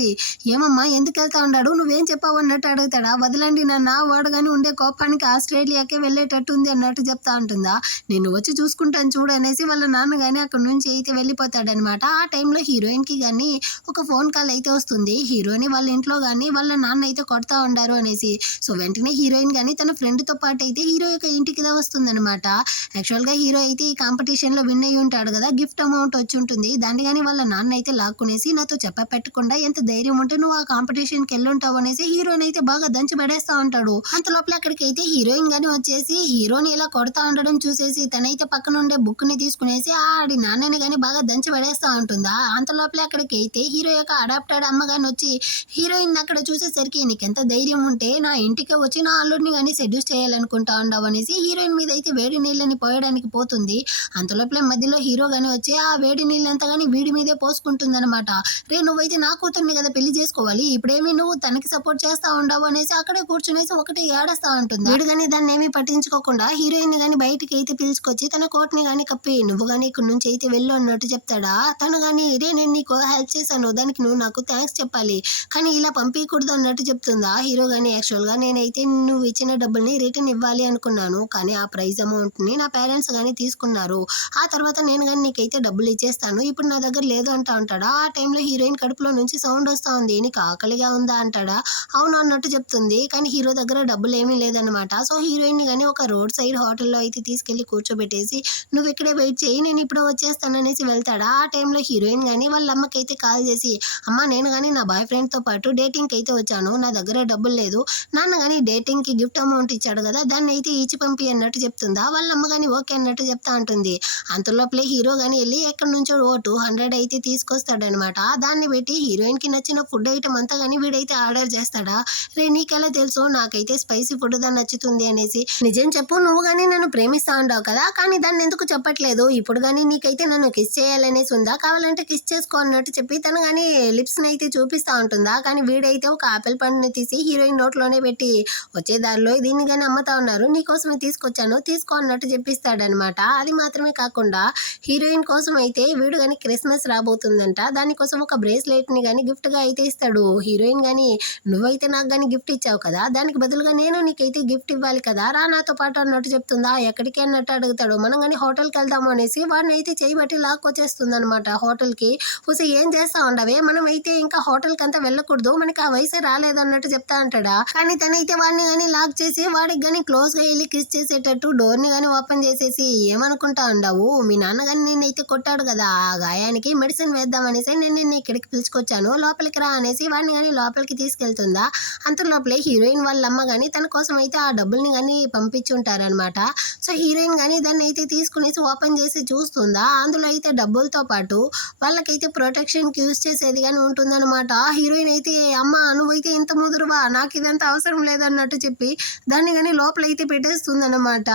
ఏమమ్మా ఎందుకు వెళ్తా ఉన్నాడు, నువ్వేం చెప్పావు అన్నట్టు అడుగుతాడా. వదలండి నాన్న, వాడు కానీ ఉండే కోపానికి ఆస్ట్రేలియాకే వెళ్ళేటట్టు ఉంది అన్నట్టు చెప్తా ఉంటుందా. నేను వచ్చి చూసుకుంటాను చూడు అనేసి వాళ్ళ నాన్న కానీ అక్కడి నుంచి అయితే వెళ్ళిపోతాడనమాట. ఆ టైంలో హీరోయిన్కి కానీ ఒక ఫోన్ కాల్ అయితే వస్తుంది. హీరోని వాళ్ళ ఇంట్లో కానీ వాళ్ళ నాన్న అయితే కొడతా ఉండారు అనేసి. సో వెంటనే హీరోయిన్ కానీ తన ఫ్రెండ్తో పాటు అయితే హీరో యొక్క ఇంటికి వస్తుందనమాట. యాక్చువల్గా హీరో అయితే ఈ కాంపిటీషన్లో విన్ అయ్యి ఉంటాడు కదా, గిఫ్ట్ అమౌంట్ వచ్చి ఉంటుంది. దాన్ని కానీ వాళ్ళ నాన్న అయితే లాక్కునేసి నాతో పెట్టకుండా ఎంత ధైర్యం ఉంటే నువ్వు ఆ కాంపిటీషన్కి వెళ్ళుంటావు అనేసి హీరోని అయితే బాగా దంచి పడేస్తా ఉంటాడు. అంత లోపల అక్కడికి అయితే హీరోయిన్ గాని వచ్చేసి హీరోని ఇలా కొడతా ఉండడం చూసేసి తనైతే పక్కన ఉండే బుక్ ని తీసుకునేసి ఆడి నాన్నని గాని బాగా దంచి పడేస్తా ఉంటుందా. అంత లోపల అక్కడికి అయితే హీరో యొక్క అడాప్టెడ్ అమ్మ గాని వచ్చి హీరోయిన్ అక్కడ చూసేసరికి నీకెంత ధైర్యం ఉంటే నా ఇంటికి వచ్చి నా అల్లుడిని కానీ సెడ్యూస్ చేయాలనుకుంటా ఉండవు అనేసి హీరోయిన్ మీద అయితే వేడి నీళ్ళని పోయడానికి పోతుంది. అంతలోపల మధ్యలో హీరో గాని వచ్చి ఆ వేడి నీళ్ళంతా కానీ వీడి మీదే పోసుకుంటుంది అనమాట. రే నువ్వైతే నా కూతుర్ని కదా పెళ్లి చేసుకోవాలి, ఇప్పుడేమి నువ్వు తనకి సపోర్ట్ చేస్తా ఉండవు అనేసి అక్కడే కూర్చునేసి ఒకటి ఏడస్తా ఉంటుంది. వీడు కానీ దాన్ని ఏమీ పట్టించుకోకుండా హీరోయిన్ గాని బయటికి అయితే పిలుచుకొచ్చి తన కోట్ని గాని కప్పి నువ్వు గానీ ఇక్కడ నుంచి అయితే వెళ్ళు అన్నట్టు చెప్తాడా. తను గాని రే నేను నీకు హెల్ప్ చేశాను దానికి నువ్వు నాకు థ్యాంక్స్ చెప్పాలి కానీ ఇలా పంపించకూడదు అన్నట్టు చెప్తుందా. హీరో గాని యాక్చువల్ గా నేనైతే నువ్వు ఇచ్చిన డబ్బుల్ని రిటర్న్ ఇవ్వాలి అనుకున్నాను కానీ ఆ ప్రైజ్ అమౌంట్ ని నా పేరెంట్స్ గానీ తీసుకున్నారు. ఆ తర్వాత నేను కానీ నీకైతే డబ్బులు ఇచ్చేస్తాను, ఇప్పుడు నా దగ్గర లేదు అంటా ఉంటాడా. ఆ టైంలో హీరోయిన్ కడుపులో నుంచి సౌండ్ వస్తా ఉంది. నీకు ఆకలిగా ఉందా అంటాడా. అవును అన్నట్టు చెప్తుంది కానీ హీరో దగ్గర డబ్బులు ఏమీ లేదనమాట. సో హీరోయిన్ కానీ ఒక రోడ్ సైడ్ హోటల్లో అయితే తీసుకెళ్లి కూర్చోబెట్టేసి నువ్వు ఇక్కడే వెయిట్ చేయి నేను ఇప్పుడు వచ్చేస్తాననేసి వెళ్తాడా. ఆ టైంలో హీరోయిన్ కానీ వాళ్ళ అమ్మకి అయితే కాల్ చేసి అమ్మ నేను కానీ నా బాయ్ ఫ్రెండ్తో పాటు డేటింగ్కి అయితే వచ్చాను, నా దగ్గర డబ్బులు లేదు, నాన్న కానీ డేటింగ్కి గిఫ్ట్ అమౌంట్ ఇచ్చాడు కదా దాన్ని అయితే ఇచ్చి పంపి అన్నట్టు చెప్తుందా. వాళ్ళ అమ్మ కానీ ఓకే అన్నట్టు చెప్తా ఉంటుంది. అంతలోపలే హీరో కానీ వెళ్ళి ఎక్కడి నుంచో 200 అయితే తీసుకొస్తాడనమాట. దాన్ని పెట్టి హీరోయిన్ కి నచ్చిన ఫుడ్ ఐటమ్ అంతా కానీ వీడైతే ఆర్డర్ చేస్తాడా. రే నీకెలా తెలుసు నాకైతే స్పైసీ ఫుడ్ దాన్ని నచ్చుతుంది అనేసి. నిజం చెప్పు నువ్వు కానీ నన్ను ప్రేమిస్తా ఉంటావు కదా కానీ దాన్ని ఎందుకు చెప్పట్లేదు, ఇప్పుడు కానీ నీకైతే నన్ను కిస్ చేయాలనేసి ఉందా, కావాలంటే కిస్ చేసుకో అన్నట్టు చెప్పి తను కానీ లిప్స్ ని అయితే చూపిస్తా ఉంటుందా. కానీ వీడైతే ఒక ఆపిల్ పండుని తీసి హీరోయిన్ నోట్లోనే పెట్టి వచ్చే దారిలో దీన్ని కానీ అమ్ముతా ఉన్నారు నీకోసమే తీసుకొచ్చాను తీసుకో అన్నట్టు చెప్పిస్తాడనమాట. అది మాత్రమే కాకుండా హీరోయిన్ కోసం అయితే వీడు కానీ క్రిస్మస్ రాబోతుందంట, దానికోసం ఒక బ్రేస్లెట్ ని కానీ గిఫ్ట్ గా అయితే ఇస్తాడు. హీరోయిన్ కానీ నువ్వైతే నాకు కానీ గిఫ్ట్ ఇచ్చావు కదా దానికి బదులుగా నేను నీకైతే గిఫ్ట్ ఇవ్వాలి కదా రా నాతో పాటు అన్నట్టు చెప్తుందా. ఎక్కడికి అన్నట్టు అడుగుతాడు. మనం కానీ హోటల్కి వెళ్దాము అనేసి వాడిని అయితే చేయబట్టి లాక్కొచ్చేస్తుంది అనమాట హోటల్కి. చూసి ఏం చేస్తా ఉండవే మనం అయితే ఇంకా హోటల్కి అంతా వెళ్ళకూడదు మనకి ఆ వయసే రాలేదు అన్నట్టు చెప్తా అంటాడా. కానీ తనైతే వాడిని కానీ లాక్ చేసి వాడికి కానీ క్లోజ్ గా వెళ్ళి కిస్ చేసేటట్టు డోర్ ని కానీ ఓపెన్ చేసేసి ఏమనుకుంటా ఉండవు మీ నాన్న కానీ నేనైతే కొట్టాడు కదా ఆ గాయానికి మెడిసిన్ వేద్దాం అనేసి నేను నిన్ను ఇక్కడికి పిలుచుకొచ్చాను లోపలికి రా అనేసి వాడిని కానీ లోపలికి తీసుకెళ్తుందా. అంత లోపలే హీరోయిన్ వాళ్ళ అమ్మ కానీ తన కోసం అయితే ఆ డబ్బుల్ని కానీ పంపించుంటారనమాట. సో హీరోయిన్ కానీ దాన్ని అయితే తీసుకునేసి ఓపెన్ చేసి చూస్తుందా. అందులో అయితే డబ్బులతో పాటు వాళ్ళకైతే ప్రొటెక్షన్ కి యూజ్ చేసేది కానీ ఉంటుందన్నమాట. హీరోయిన్ అయితే అమ్మ నువ్వైతే ఇంత ముదురువా నాకు ఇదంతా అవసరం లేదన్నట్టు చెప్పి దాన్ని కానీ లోపల అయితే పెట్టేస్తుంది అనమాట.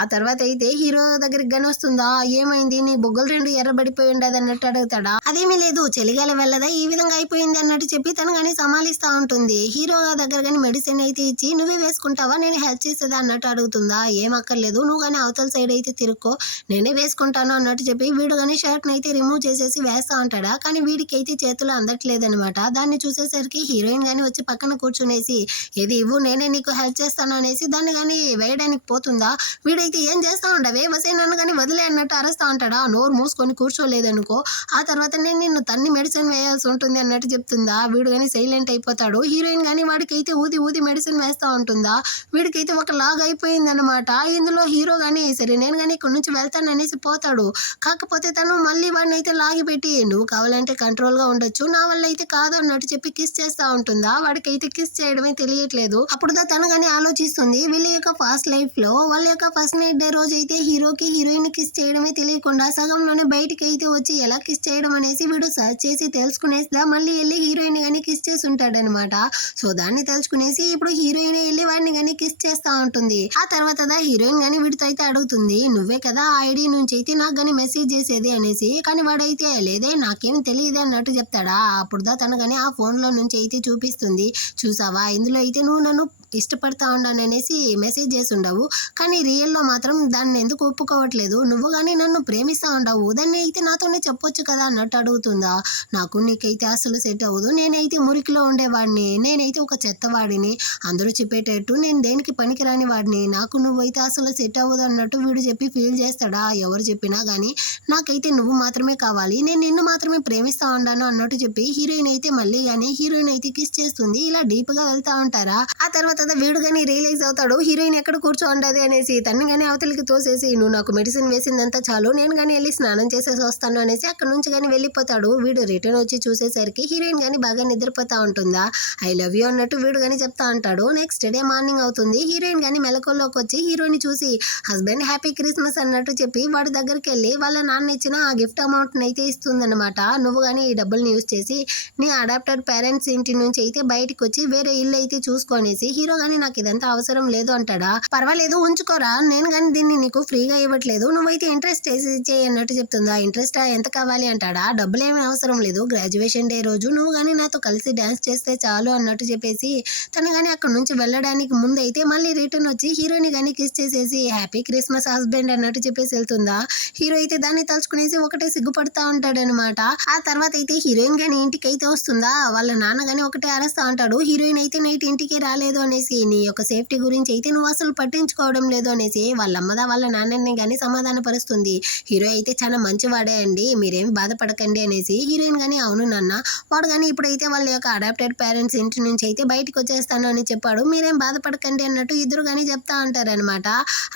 ఆ తర్వాత అయితే హీరో దగ్గరికి కానీ వస్తుందా ఏమైంది నీ బొగ్గలు 2 ఎర్రబడిపోయి ఉండదు అన్నట్టు అడుగుతాడా. అదేమీ లేదు చలిగాలి వెళ్ళదా ఈ విధంగా అయిపోయింది అన్నట్టు చెప్పి తను కానీ సమాలిస్తా ఉంటుంది. హీరో దగ్గర కానీ మెడిసిన్ అయితే ఇచ్చి నువ్వే వేసుకుంటావా నేను హెల్ప్ చేసేదా అన్నట్టు అడుగుతుందా. ఏం అక్కర్లేదు నువ్వు కానీ అవతల సైడ్ అయితే తిరుక్కో నేనే వేసుకుంటాను అన్నట్టు చెప్పి వీడు కానీ షర్ట్ అయితే రిమూవ్ చేసేసి వేస్తా ఉంటాడా. కానీ వీడికి అయితే చేతులు అందట్లేదనమాట. దాన్ని చూసేసరికి హీరోయిన్ కానీ వచ్చి పక్కన కూర్చునేసి ఏది ఇవ్వు నేనే నీకు హెల్ప్ చేస్తాను అనేసి దాన్ని కానీ వేయడానికి పోతుందా. వీడైతే ఏం చేస్తా ఉండవే వసే నన్ను కానీ వదిలే అన్నట్టు అరుస్తా ఉంటాడా. నోరు మూసుకొని కూర్చోలేదనుకో ఆ తర్వాత నేను నిన్ను తన్ని మెడిసిన్ వేయాల్సి ఉంటుంది అన్నట్టు చెప్తుందా. వీడు కానీ సైలెంట్ అయిపోతాడు. హీరోయిన్ కానీ వాడికైతే ఊది ఊది మెడిసిన్ వేస్తా ఉంటుందా. వీడికైతే ఒక లాగ్ అయిపోయింది అనమాట. ఇందులో హీరో కానీ సరే నేను కానీ ఇక్కడ నుంచి వెళ్తాను అనేసి పోతాడు. కాకపోతే తను మళ్ళీ వాడిని అయితే లాగి పెట్టి నువ్వు కావాలంటే కంట్రోల్ గా ఉండొచ్చు నా వల్ల అయితే కాదు అన్నట్టు చెప్పి కిస్ చేస్తా ఉంటుందా. వాడికైతే కిస్ చేయడమే తెలియట్లేదు. అప్పుడు తను కానీ ఆలోచిస్తుంది వీళ్ళ యొక్క ఫాస్ట్ లైఫ్ లో వాళ్ళ యొక్క ఫస్ట్ నైట్ డే రోజు అయితే హీరోకి హీరోయిన్ కిస్ చేయడమే తెలియకుండా సగంలోనే బయటికి అయితే వచ్చి ఎలా కిస్ చేయడం అనేసి వీడు సర్చ్ చేసి తెలుసుకునేసిదా మళ్ళీ వెళ్ళి హీరోయిన్ కానీ కిస్ చేసి ఉంటాడనమాట. సో దాన్ని తెలుసుకునేసి ఇప్పుడు హీరోయిన్ వెళ్ళి వాడిని కానీ కిస్ చేస్తా ఉంటుంది. ఆ తర్వాత హీరోయిన్ కానీ వీడితో అయితే అడుగుతుంది నువ్వే కదా ఆ ఐడి నుంచి అయితే నాకు కానీ మెసేజ్ చేసేది అనేసి. కానీ వాడైతే లేదే నాకేం తెలియదు అన్నట్టు చెప్తాడా. అప్పుడు తను కానీ ఆ ఫోన్ లో నుంచి అయితే చూపిస్తుంది చూసావా ఇందులో అయితే నువ్వు నన్ను ఇష్టపడతా ఉన్నాను అనేసి మెసేజ్ చేసి ఉండవు కానీ రియల్లో మాత్రం దాన్ని ఎందుకు ఒప్పుకోవట్లేదు, నువ్వు కానీ నన్ను ప్రేమిస్తా ఉండవు దాన్ని అయితే నాతోనే చెప్పొచ్చు కదా అన్నట్టు అడుగుతుందా. నాకు నీకైతే అసలు సెట్ అవ్వదు, నేనైతే మురికిలో ఉండేవాడిని, నేనైతే ఒక చెత్తవాడిని, అందరూ చెప్పేటట్టు నేను దేనికి పనికిరాని వాడిని వాడిని, నాకు నువ్వైతే అసలు సెట్ అవ్వదు అన్నట్టు వీడు చెప్పి ఫీల్ చేస్తాడా. ఎవరు చెప్పినా గానీ నాకైతే నువ్వు మాత్రమే కావాలి, నేను నిన్ను మాత్రమే ప్రేమిస్తా ఉన్నాను అన్నట్టు చెప్పి హీరోయిన్ అయితే మళ్ళీ గానీ హీరోయిన్ అయితే కిస్ చేస్తుంది. ఇలా డీప్ గా వెళ్తా ఉంటారా. ఆ తర్వాత వీడు గానీ రియలైజ్ అవుతాడు హీరోయిన్ ఎక్కడ కూర్చో ఉండదు అనేసి. తన్ని గానీ అవతలికి తోసేసి నువ్వు నాకు మెడిసిన్ వేసిందంతా చాలు, నేను గానీ వెళ్ళి స్నానం చేసేసి వస్తాను అనేసి అక్కడ నుంచి గానీ వెళ్ళిపోతాడు. వీడు రిటర్న్ వచ్చి చూసేసరికి హీరోయిన్ గానీ బాగా నిద్రపోతా ఉంటుందా. ఐ లవ్ యూ అన్నట్టు వీడు గానీ చెప్తా ఉంటాడు. నెక్స్ట్ డే మార్నింగ్ అవుతుంది. హీరోయిన్ గానీ మెలకువలోకి వచ్చి హీరోని చూసి హస్బెండ్ హ్యాపీ క్రిస్మస్ అన్నట్టు చెప్పి వాడి దగ్గరికి వెళ్ళి వాళ్ళ నాన్న ఇచ్చిన ఆ గిఫ్ట్ అమౌంట్ అయితే ఇస్తుందన్నమాట. నువ్వు గానీ ఈ డబ్బుల్ని యూజ్ చేసి నీ అడాప్టెడ్ పేరెంట్స్ ఇంటి నుంచి అయితే బయటకు వచ్చి వేరే ఇల్లు అయితే చూసుకొనేసి. హీరో గానీ నాకు ఇదంతా అవసరం లేదు అంటాడా. పర్వాలేదు ఉంచుకోరా, నేను గానీ దీన్ని నీకు ఫ్రీగా ఇవ్వట్లేదు, నువ్వైతే ఇంట్రెస్ట్ చేయి అన్నట్టు చెప్తుందా. ఇంట్రెస్ట్ ఎంత కావాలి అంటాడా. డబ్బులు ఏమీ అవసరం లేదు, గ్రాడ్యుయేషన్ డే రోజు నువ్వు గానీ నాతో కలిసి డాన్స్ చేస్తే చాలు అన్నట్టు చెప్పేసి తను గానీ అక్కడ నుంచి వెళ్ళడానికి ముందు అయితే మళ్ళీ రిటర్న్ వచ్చి హీరోని గానీ కిస్ చేసేసి హ్యాపీ క్రిస్మస్ హస్బెండ్ అన్నట్టు చెప్పేసి వెళ్తుందా. హీరో అయితే దాన్ని తలుచుకునేసి ఒకటే సిగ్గుపడతా ఉంటాడనమాట. ఆ తర్వాత అయితే హీరోయిన్ గానీ ఇంటికి అయితే వస్తుందా. వాళ్ళ నాన్న గానీ ఒకటే అరుస్తా ఉంటాడు, హీరోయిన్ అయితే నైట్ ఇంటికి రాలేదు అనేసి, నీ యొక్క సేఫ్టీ గురించి అయితే నువ్వు అసలు పట్టించుకోవడం లేదు అనేసి వాళ్ళ అమ్మదా వాళ్ళ నాన్నని గానీ సమాధాన పరుస్తుంది. హీరో అయితే చాలా మంచివాడే అండి, మీరేమి బాధపడకండి అనేసి. హీరోయిన్ గానీ అవును నాన్న, వాడు గానీ ఇప్పుడైతే వాళ్ళ యొక్క అడాప్టెడ్ పేరెంట్స్ ఇంటి నుంచి అయితే బయటకు వచ్చేస్తాను అని చెప్పాడు, మీరేం బాధపడకండి అన్నట్టు ఇద్దరు గానీ చెప్తా ఉంటారనమాట.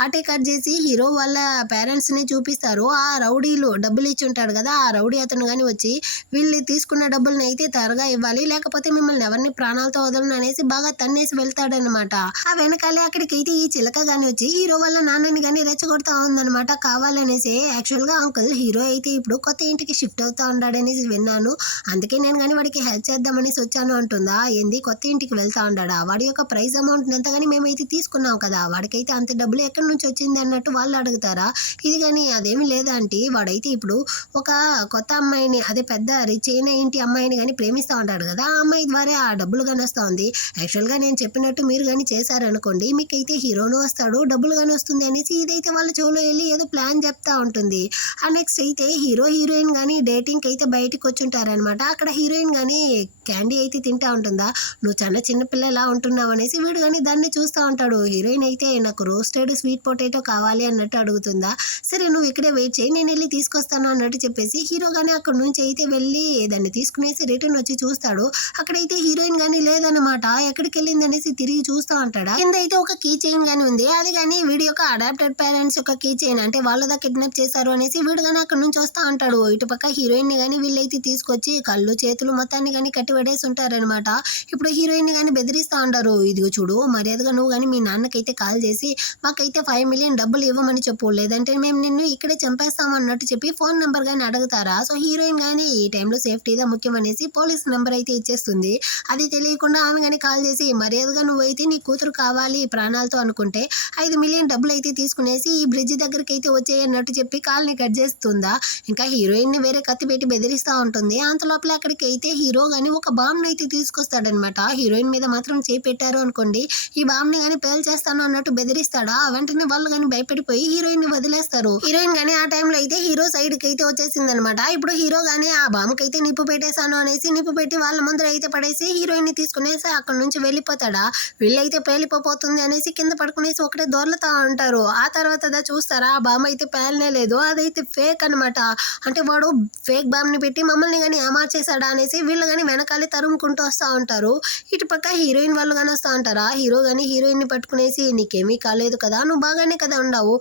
అటే కట్ చేసి హీరో వాళ్ళ పేరెంట్స్ ని చూపిస్తారు. ఆ రౌడీలు డబ్బులు ఇచ్చి ఉంటాడు కదా, ఆ రౌడీ అతను గానీ వచ్చి వీళ్ళు తీసుకున్న డబ్బుల్ని అయితే త్వరగా ఇవ్వాలి, లేకపోతే మిమ్మల్ని ఎవరిని ప్రాణాలతో వదలను అనేసి బాగా తన్నేసి వెళ్తాడనమాట. ఆ వెనకాలే అక్కడికైతే ఈ చిలక గానీ వచ్చి హీరో వాళ్ళ నాన్నని గానీ రెచ్చగొడతా ఉందనమాట కావాలనేసి. యాక్చువల్ గా అంకుల్ హీరో అయితే ఇప్పుడు కొత్త ఇంటికి షిఫ్ట్ అవుతా ఉన్నాడనేసి విన్నాను, అందుకే నేను గానీ వాడికి హెల్ప్ చేద్దామనేసి వచ్చాను అంటుందా. ఏంది కొత్త ఇంటికి వెళ్తా ఉన్నాడా, వాడి యొక్క ప్రైస్ అమౌంట్ ఎంత గానీ మేమైతే తీసుకున్నాం కదా, వాడికైతే అంత డబ్బులు ఎక్కడి నుంచి వచ్చింది అన్నట్టు వాళ్ళు అడుగుతారా. ఇది కానీ అదేమి లేదంటే వాడైతే ఇప్పుడు ఒక కొత్త అమ్మాయిని, అదే పెద్ద రిచ్ అయిన ఇంటి అమ్మాయిని కానీ ప్రేమిస్తూ ఉంటాడు కదా, ఆ అమ్మాయి ద్వారా ఆ డబ్బులు కానీ వస్తూ ఉంది. యాక్చువల్గా నేను చెప్పినట్టు మీరు కానీ చేశారనుకోండి మీకైతే హీరోను వస్తాడు, డబ్బులు కానీ వస్తుంది అనేసి ఇదైతే వాళ్ళ చెవులో వెళ్ళి ఏదో ప్లాన్ చెప్తా ఉంటుంది. ఆ నెక్స్ట్ అయితే హీరో హీరోయిన్ కానీ డేటింగ్కి అయితే బయటకు వచ్చి ఉంటారనమాట. అక్కడ హీరోయిన్ కానీ క్యాండీ అయితే తింటా ఉంటుందా. నువ్వు చాలా చిన్నపిల్లలా ఉంటున్నావు అనేసి వీడు కానీ దాన్ని చూస్తూ ఉంటాడు. హీరోయిన్ అయితే నాకు రోస్టెడ్ స్వీట్ పొటాటో కావాలి అన్నట్టు అడుగుతుందా. సరే నువ్వు ఇక్కడే వెయిట్ చేయి, నేను వెళ్ళి తీసుకొస్తాను అన్నట్టు చెప్పేసి హీరో కానీ అక్కడ నుంచి అయితే వెళ్ళి దాన్ని తీసుకునేసి రిటర్న్ వచ్చి చూస్తాడు. అక్కడైతే హీరోయిన్ కానీ లేదన్నమాట. ఎక్కడికి వెళ్ళింది అనేసి తిరిగి చూస్తూ ఉంటాడా. కింద అయితే ఒక కీ చైన్ కానీ ఉంది, అది కానీ వీడి యొక్క అడాప్టెడ్ పేరెంట్స్ యొక్క కీ చైన్, అంటే వాళ్ళదా కిడ్నాప్ చేశారు అనేసి వీడు కానీ అక్కడ నుంచి వస్తూ ఉంటాడు. ఇటుపక్క హీరోయిన్ ని కానీ వీళ్ళైతే తీసుకొచ్చి కళ్ళు చేతులు మొత్తాన్ని కానీ కట్టిపడేసి ఉంటారనమాట. ఇప్పుడు హీరోయిన్ ని కానీ బెదిరిస్తూ ఉంటారు, ఇదిగో చూడు మర్యాదగా నువ్వు కానీ మీ నాన్నకైతే కాల్ చేసి మాకైతే 5 మిలియన్ డబ్బులు ఇవ్వమని చెప్పు, లేదంటే మేము నిన్ను ఇక్కడే చంపేస్తాం అన్నట్టు చెప్పి ఫోన్ నెంబర్ కానీ అడుగుతారా. సో హీరోయిన్ కానీ ఈ టైంలో సేఫ్టీగా ముఖ్యం అనేసి పోలీస్ నెంబర్ అయితే ఇచ్చేస్తుంది. అది తెలియకుండా ఆమె కానీ కాల్ చేసి మర్యాదగా నువ్వైతే నీ కూతురు కావాలి ప్రాణాలతో అనుకుంటే 5 మిలియన్ డబ్బులు అయితే తీసుకునేసి ఈ బ్రిడ్జ్ దగ్గరికి అయితే వచ్చేయన్నట్టు చెప్పి కాల్ని కట్ చేస్తుందా. ఇంకా హీరోయిన్ ని వేరే కత్తి పెట్టి బెదిరిస్తూ ఉంటుంది. అంత లోపల అక్కడికి అయితే హీరో కానీ ఒక బాంబ్ అయితే తీసుకొస్తాడనమాట. హీరోయిన్ మీద మాత్రం చేయి పెట్టారు అనుకోండి, ఈ బాంబ్ ని కానీ పేల్చేస్తాను అన్నట్టు బెదిరిస్తాడా. వెంటనే వాళ్ళు కానీ భయపడిపోయి హీరోయిన్ ని వదిలేస్తారు. హీరోయిన్ కానీ ఆ టైంలో అయితే హీరో సైడ్ కి అయితే వచ్చేసింది అనమాట. ఇప్పుడు హీరో గానీ ఆ బాంబ్ కైతే నిప్పు పెట్టేశాను అనేసి నిప్పు పెట్టి వాళ్ళ ముందర అయితే పడేసి హీరోయిన్ ని తీసుకునేసి అక్కడ నుంచి వెళ్ళిపోతాడా. వీళ్ళైతే పేలిపోతుంది అనేసి కింద పడుకునేసి ఒకటే దొర్లుతా ఉంటారు. ఆ తర్వాత చూస్తారా ఆ బాంబ్ అయితే పేలనే లేదు, అదైతే ఫేక్ అనమాట. అంటే వాడు ఫేక్ బాంబ్ ని పెట్టి మమ్మల్ని కానీ అమార్చేశాడా అనేసి వీళ్ళు కానీ వెనకాలే తరుముకుంటూ వస్తూ ఉంటారు. ఇటు పక్క హీరోయిన్ వాళ్ళు కానీ వస్తూ ఉంటారా. హీరో కానీ హీరోయిన్ ని పట్టుకునేసి నీకేమీ కాలేదు కదా, నువ్వు బాగానే కదా ఉండవు,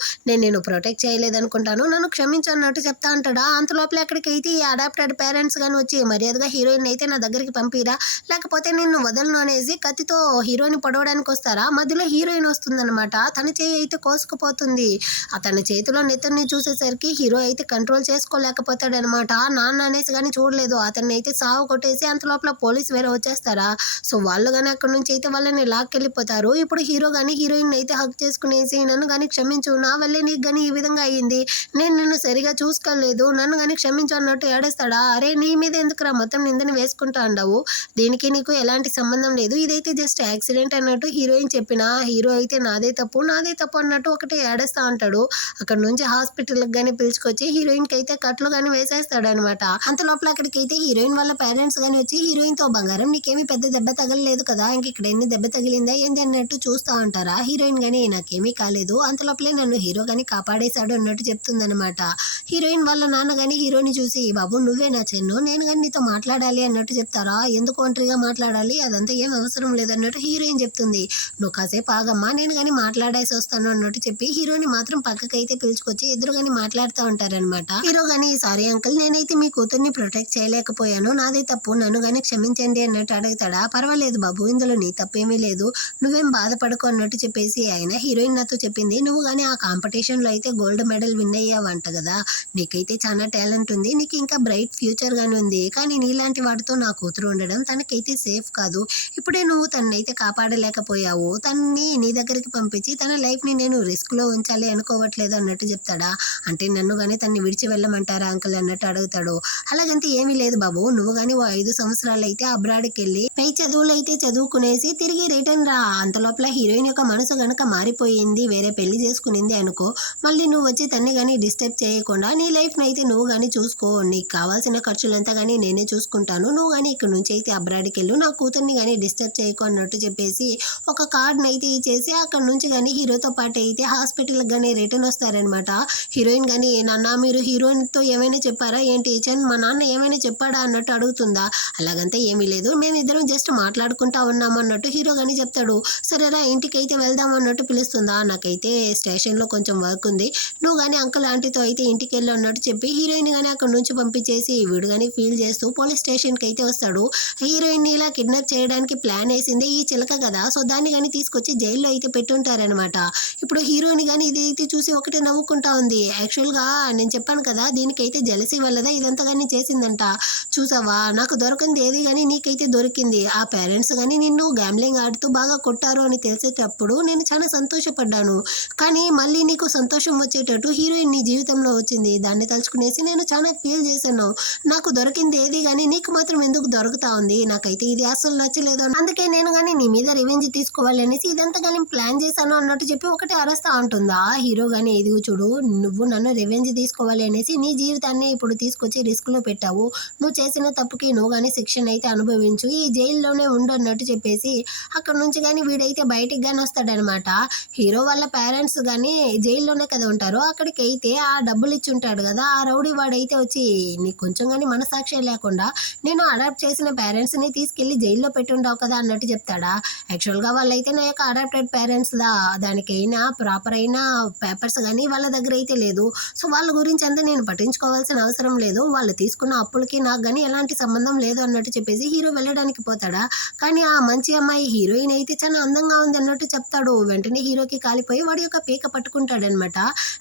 నేను ప్రొటెక్ట్ చేయలేదు అనుకుంటాను, నన్ను క్షమించు అన్నట్టు చెప్తా ఉంటాడా. అంత లోపల అక్కడికైతే ఈ అడాప్టెడ్ పేరెంట్స్ కానీ వచ్చి మర్యాదగా హీరోయిన్ అయితే నా దగ్గరికి పంపిరా, లేకపోతే నిన్ను వదలను అనేసి కత్తితో హీరోయిన్ పొడవడానికి వస్తారా. మధ్యలో హీరోయిన్ వస్తుందన్నమాట. తన చేయి అయితే కోసుకుపోతుంది. అతని చేతిలో నెత్తుని చూసేసరికి హీరో అయితే కంట్రోల్ చేసుకోలేకపోతాడనమాట. నాన్న అనేసి కానీ చూడలేదు, అతన్ని అయితే సాగు కొట్టేసి అంత లోపల పోలీసు వేరే వచ్చేస్తారా. సో వాళ్ళు కానీ అక్కడ నుంచి అయితే వాళ్ళని లాక్కెళ్ళిపోతారు. ఇప్పుడు హీరో కానీ హీరోయిన్ అయితే హక్ చేసుకునేసి నన్ను కానీ క్షమించు, నా వల్లే నీకు కానీ ఈ విధంగా అయ్యింది, నేను నిన్ను సరిగా చూసుకోలేదు, నన్ను కానీ క్షమించు అన్నట్టు ఏడేస్తాడా. అరే నీ మీద ఎందుకురా మొత్తం నిందని వేసుకుంటా ఉండవు, దీనికి నీకు ఎలాంటి సంబంధం లేదు, ఇదైతే జస్ట్ యాక్సిడెంట్ అన్నట్టు హీరోయిన్ చెప్పినా హీరో అయితే నాదే తప్పు అన్నట్టు ఒకటి ఏడేస్తా ఉంటాడు. అక్కడ నుంచి హాస్పిటల్కి కానీ పిలుచుకొచ్చి హీరోయిన్ కి అయితే కట్లు కానీ వేసేస్తాడు అనమాట. అంత లోపల అక్కడికి అయితే హీరోయిన్ వాళ్ళ పేరెంట్స్ కానీ వచ్చి హీరోయిన్ తో బంగారం నీకేమి పెద్ద దెబ్బ తగలలేదు కదా, ఇంక ఇక్కడ ఎన్ని దెబ్బ తగిలిందా ఏంది అన్నట్టు చూస్తూ ఉంటారా. హీరోయిన్ గాని నాకేమీ కాలేదు, అంతలోపలే నన్ను హీరో గాని కాపాడేశాడు అన్నట్టు చెప్తుందనమాట. హీరోయిన్ వాళ్ళ నాన్న గాని హీరోని చూసి బాబు నువ్వే నా చెన్ను, నేను గాని నీతో మాట్లాడాలి అన్నట్టు చెప్తారా, ఎందుకు ఒంటరిగా మాట్లాడాలి, అదంతా ఏం అవసరం లేదన్నట్టు హీరోయిన్ చెప్తుంది. నువ్వు కాసేపు ఆగమ్మా, నేను గాని మాట్లాడేసి వస్తాను అన్నట్టు చెప్పి హీరోని మాత్రం పక్కకైతే పిలుచుకొచ్చి ఎదురుగాని మాట్లాడుతూ ఉంటారనమాట. హీరో గాని సారీ అంకుల్, నేనైతే మీ కూతుర్ని ప్రొటెక్ట్ చేయలేకపోయాను, నాదే తప్పు, నన్ను గాని క్షమించండి అన్నట్టు అడుగుతాడా. పర్వాలేదు బాబు, ఇందులో నీ తప్పేమీ లేదు, నువ్వేం బాధపడకు అన్నట్టు చెప్పేసి ఆయన హీరోయిన్ నాతో చెప్పింది, నువ్వు గాని ఆ కాంపిటీషన్ లో అయితే గోల్డ్ మెడల్ విన్ అయ్యావంట కదా, నీకైతే చాలా టాలెంట్ ఉంది, నీకు ఇంకా బ్రైట్ ఫ్యూచర్ గాని ఉంది, కానీ నీలాంటి వాడితో నా కూతురు ఉండడం తనకైతే సేఫ్ కాదు, ఇప్పుడే నువ్వు తనైతే కాపాడలేకపోయావు, తనని నీ దగ్గరికి పంపించి తన లైఫ్ ని నేను రిస్క్ లో ఉంచాలి అనుకోవట్లేదు అన్నట్టు చెప్తాడా. అంటే నన్ను గానీ తన్ని విడిచి వెళ్ళమంటారా అంకుల్ అన్నట్టు అడుగుతాడు. అలాగంటే ఏమీ లేదు బాబు, నువ్వు గానీ ఓ 5 సంవత్సరాలు అయితే అబ్రాడ్కి వెళ్ళి పై చదువులు అయితే చదువుకునేసి తిరిగి రిటర్న్ రా, అంతలోపల హీరోయిన్ యొక్క మనసు గనక మారిపోయింది, వేరే పెళ్లి చేసుకునింది అనుకో, మళ్ళీ నువ్వు వచ్చి తన్ని గానీ డిస్టర్బ్ చేయకుండా నీ లైఫ్ అయితే నువ్వు గానీ చూసుకో, నీకు కావాల్సిన ఖర్చులంతా గానీ నేనే చూసుకుంటాను, నువ్వు గానీ ఇక్కడ నుంచి అయితే అబ్రాడ్కి వెళ్ళు, నా కూతుర్ని గానీ డిస్టర్బ్ చేయకు అన్నట్టు చెప్పేసి ఒక కార్డ్ని అయితే ఇచ్చేసి అక్కడ నుంచి కానీ హీరోతో పాటు అయితే హాస్పిటల్కి కానీ రిటర్న్ వస్తారనమాట. హీరోయిన్ కానీ నాన్న మీరు హీరోయిన్తో ఏమైనా చెప్పారా ఏంటి, చంద్ మా నాన్న ఏమైనా చెప్పాడా అన్నట్టు అడుగుతుందా. అలాగంతా ఏమీ లేదు, మేమిద్దరం జస్ట్ మాట్లాడుకుంటా ఉన్నాము అన్నట్టు హీరో కానీ చెప్తాడు. సరేరా ఇంటికి అయితే వెళ్దాం అన్నట్టు పిలుస్తుందా, నాకైతే స్టేషన్లో కొంచెం వర్క్ ఉంది, నువ్వు కానీ అంకుల్ ఆంటీతో అయితే ఇంటికి వెళ్ళు అన్నట్టు చెప్పి హీరోయిన్ కానీ అక్కడ నుంచి పంపించేసి వీడు కానీ ఫీల్ చేస్తూ పోలీస్ స్టేషన్కి అయితే వస్తాడు. హీరోయిన్ ఇలా కిడ్నాప్ చేయడానికి ప్లాన్ వేసిందే ఈ చిలక కదా, సో దాన్ని కానీ తీసుకొచ్చి జైల్లో అయితే పెట్టుంటారనమాట. ఇప్పుడు హీరోని కానీ ఇది అయితే చూసి ఒకటే నవ్వుకుంటా ఉంది. యాక్చువల్గా నేను చెప్పాను కదా దీనికైతే జెలసీ వల్లదా ఇదంతా కానీ చేసిందంట, చూసావా నాకు దొరకంది ఏది కానీ నీకైతే దొరికింది, ఆ పేరెంట్స్ కానీ నిన్ను గ్యాంబ్లింగ్ ఆడుతూ బాగా కొట్టారు అని తెలిసేటప్పుడు నేను చాలా సంతోషపడ్డాను, కానీ మళ్ళీ నీకు సంతోషం వచ్చేటట్టు హీరోయిన్ నీ జీవితంలో వచ్చింది, దాన్ని తలుచుకునేసి నేను చాలా ఫీల్ చేశాను, నాకు దొరికింది ఏది కానీ నీకు మాత్రం ఎందుకు దొరుకుతా ఉంది, నాకైతే ఇది అసలు నచ్చలేదు, అందుకే నేను కానీ నీ మీద రివెంజ్ తీసుకోవాలి అనేసి ఇదంతా కానీ ప్లాన్ చేశాను అన్నట్టు చెప్పి ఒకటే అరస్తా ఉంటుందా. హీరో కానీ ఎదుగు చూడు, నువ్వు నన్ను రివెంజ్ తీసుకోవాలి అనేసి నీ జీవితాన్ని ఇప్పుడు తీసుకొచ్చి రిస్క్ లో పెట్టావు, నువ్వు చేసిన తప్పుకి నువ్వు కానీ శిక్షణ అయితే అనుభవించు, ఈ జైల్లోనే ఉండు అన్నట్టు చెప్పేసి అక్కడ నుంచి కానీ వీడైతే బయటికి కానీ వస్తాడనమాట. హీరో వాళ్ళ పేరెంట్స్ కానీ జైల్లోనే కదా ఉంటారు, అక్కడికి అయితే ఆ డబ్బులు ఇచ్చి ఉంటాడు కదా, ఆ రౌడీ వాడైతే వచ్చి నీకు కొంచెం కానీ మనసాక్షి లేకుండా నేను అడాప్ట్ చేసిన పేరెంట్స్ ని తీసుకెళ్లి జైల్లో పెట్టుంటావు కదా అన్నట్టు చెప్తాడా. యాక్చువల్గా వాళ్ళైతే నా యొక్క అడాప్టెడ్ పేరెంట్స్ దానికైనా ప్రాపర్ అయిన పేపర్స్ కానీ వాళ్ళ దగ్గర అయితే లేదు, సో వాళ్ళ గురించి అంతా నేను పట్టించుకోవాల్సిన అవసరం లేదు, వాళ్ళు తీసుకున్న అప్పులకి నాకు కానీ ఎలాంటి సంబంధం లేదు అన్నట్టు చెప్పేసి హీరో వెళ్ళడానికి పోతాడా. కానీ ఆ మంచి అమ్మాయి హీరోయిన్ అయితే చాలా అందంగా ఉంది అన్నట్టు చెప్తాడు. వెంటనే హీరోకి కాలిపోయి వాడి యొక్క పీక పట్టుకుంటాడనమాట.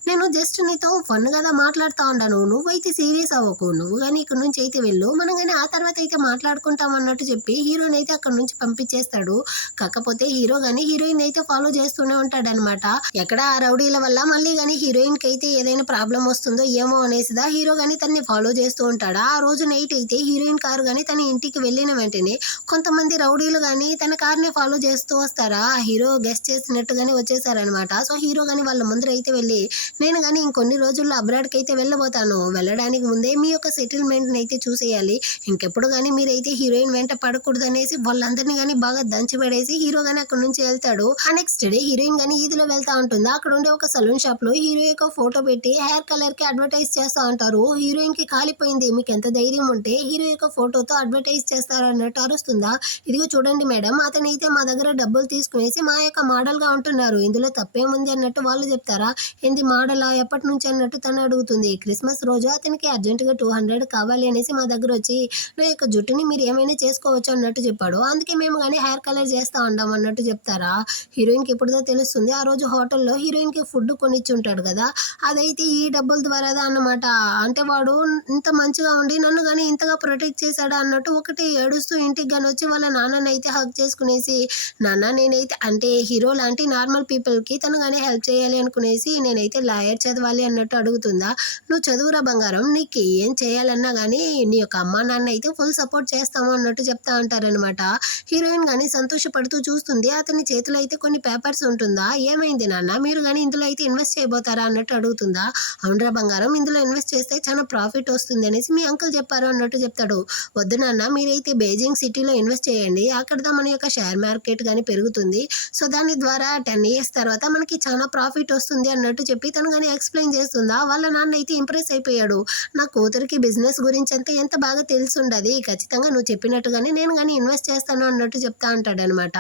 నేను జస్ట్ నీతో ఫన్ కదా మాట్లాడుతూ ఉన్నాను, నువ్వైతే సీరియస్ అవ్వకు, నువ్వు కానీ ఇక్కడ నుంచి అయితే వెళ్ళు, మనం కానీ ఆ తర్వాత అయితే మాట్లాడుకుంటాం అన్నట్టు చెప్పి హీరోని అయితే అక్కడ నుంచి పంపించేస్తాడు. కాకపోతే హీరో గానీ హీరోయిన్ అయితే ఫాలో చేస్తూనే ఉంటాడనమాట. ఎక్కడ ఆ రౌడీల వల్ల మళ్ళీ కానీ హీరోయిన్ కి అయితే ఏదైనా ప్రాబ్లం వస్తుందో ఏమో అనేసిదా హీరో గానీ తన్ని ఫాలో చేస్తూ ఉంటాడా. ఆ రోజు నైట్ అయితే హీరోయిన్ కారు కానీ తన ఇంటికి వెళ్ళిన వెంటనే కొంతమంది రౌడీలు కానీ తన కార్ని ఫాలో చేస్తూ వస్తారా, హీరో గెస్ట్ చేసినట్టుగానే వచ్చేసారనమాట. సో హీరో గానీ వాళ్ళ ముందర అయితే వెళ్ళి నేను కానీ ఇంకొన్ని రోజుల్లో అబ్రాడ్కి అయితే వెళ్ళబోతాను, వెళ్ళడానికి ముందే మీ యొక్క సెటిల్మెంట్ని అయితే చూసేయాలి, ఇంకెప్పుడు కానీ మీరైతే హీరోయిన్ వెంట పడకూడదు అనేసి వాళ్ళందరినీ కానీ బాగా దంచి పడేసి హీరో గానీ అక్కడ నుంచి వెళ్తాడు. ఆ నెక్స్ట్ డే హీరోయిన్ గానీ ఈదిలో వెళ్తా ఉంటుంది. అక్కడ ఉండే ఒక సలూన్ షాప్ లో హీరో యొక్క ఫోటో పెట్టి హెయిర్ కలర్ కి అడ్వర్టైజ్ చేస్తా ఉంటారు. హీరోయిన్ కి కాలిపోయింది, మీకు ఎంత ధైర్యం ఉంటే హీరో యొక్క ఫోటోతో అడ్వర్టైజ్ చేస్తారు అన్నట్టు అరుస్తుందా. ఇదిగో చూడండి మేడం, అతనైతే మా దగ్గర డబ్బులు తీసుకునేసి మా యొక్క మోడల్ గా ఉంటున్నారు, ఇందులో తప్పేముంది అన్నట్టు వాళ్ళు చెప్తారా. ఏంది మోడలా, ఎప్పటి నుంచి అన్నట్టు తను అడుగుతుంది. క్రిస్మస్ రోజు అతనికి అర్జెంట్ గా 200 కావాలి అనేసి మా దగ్గర వచ్చి నా యొక్క జుట్టుని మీరు ఏమైనా చేసుకోవచ్చు అన్నట్టు చెప్పాడు, అందుకే మేము కానీ హెయిర్ కలర్ చేస్తా ఉంటాం అన్నట్టు చెప్తారా. హీరోయిన్కి ఎప్పుడుదో తెలుస్తుంది, ఆ రోజు హోటల్లో హీరోయిన్కి ఫుడ్ కొనిచ్చి ఉంటాడు కదా, అదైతే ఈ డబ్బుల ద్వారాదా అన్నమాట. అంటే వాడు ఇంత మంచిగా ఉండి నన్ను కానీ ఇంతగా ప్రొటెక్ట్ చేశాడా అన్నట్టు ఒకటి ఏడుస్తూ ఇంటికి కానీ వచ్చి వాళ్ళ నాన్నని అయితే హక్ చేసుకునేసి నాన్న నేనైతే అంటే హీరో లాంటి నార్మల్ పీపుల్కి తను కానీ హెల్ప్ చేయాలి అనుకునేసి నేనైతే లాయర్ చదవాలి అన్నట్టు అడుగుతుందా. నువ్వు చదువురా బంగారం, నీకు ఏం చేయాలన్నా కానీ నీ యొక్క అమ్మా నాన్న అయితే ఫుల్ సపోర్ట్ చేస్తాము అన్నట్టు చెప్తా ఉంటారనమాట. హీరోయిన్ కానీ సంతోషపడుతూ చూస్తుంది, అతని చేతిలో అయితే కొన్ని పేపర్స్ ఉంటుందా. ఏమైంది నాన్న, మీరు కానీ ఇందులో అయితే ఇన్వెస్ట్ చేయబోతారా అన్నట్టు అడుగుతుందా. అవునరా బంగారం, ఇందులో ఇన్వెస్ట్ చేస్తే చాలా ప్రాఫిట్ వస్తుంది అనేసి మీ అంకుల్ చెప్పారు అన్నట్టు చెప్తాడు. వద్దు నాన్న, మీరైతే బీజింగ్ సిటీలో ఇన్వెస్ట్ చేయండి, అక్కడ మన యొక్క షేర్ మార్కెట్ కానీ పెరుగుతుంది, సో దాని ద్వారా 10 ఇయర్స్ తర్వాత మనకి చాలా ప్రాఫిట్ వస్తుంది అన్నట్టు చెప్పి తను కానీ ఎక్స్ప్లెయిన్ చేస్తుందా. వాళ్ళ నాన్న అయితే ఇంప్రెస్ అయిపోయాడు. నా కూతురికి బిజినెస్ గురించి అంతా ఎంత బాగా తెలిసుండది, ఖచ్చితంగా నువ్వు చెప్పినట్టుగానే నేను కానీ ఇన్వెస్ట్ చేస్తాను అన్నట్టు చెప్తా అంటాడనమాట.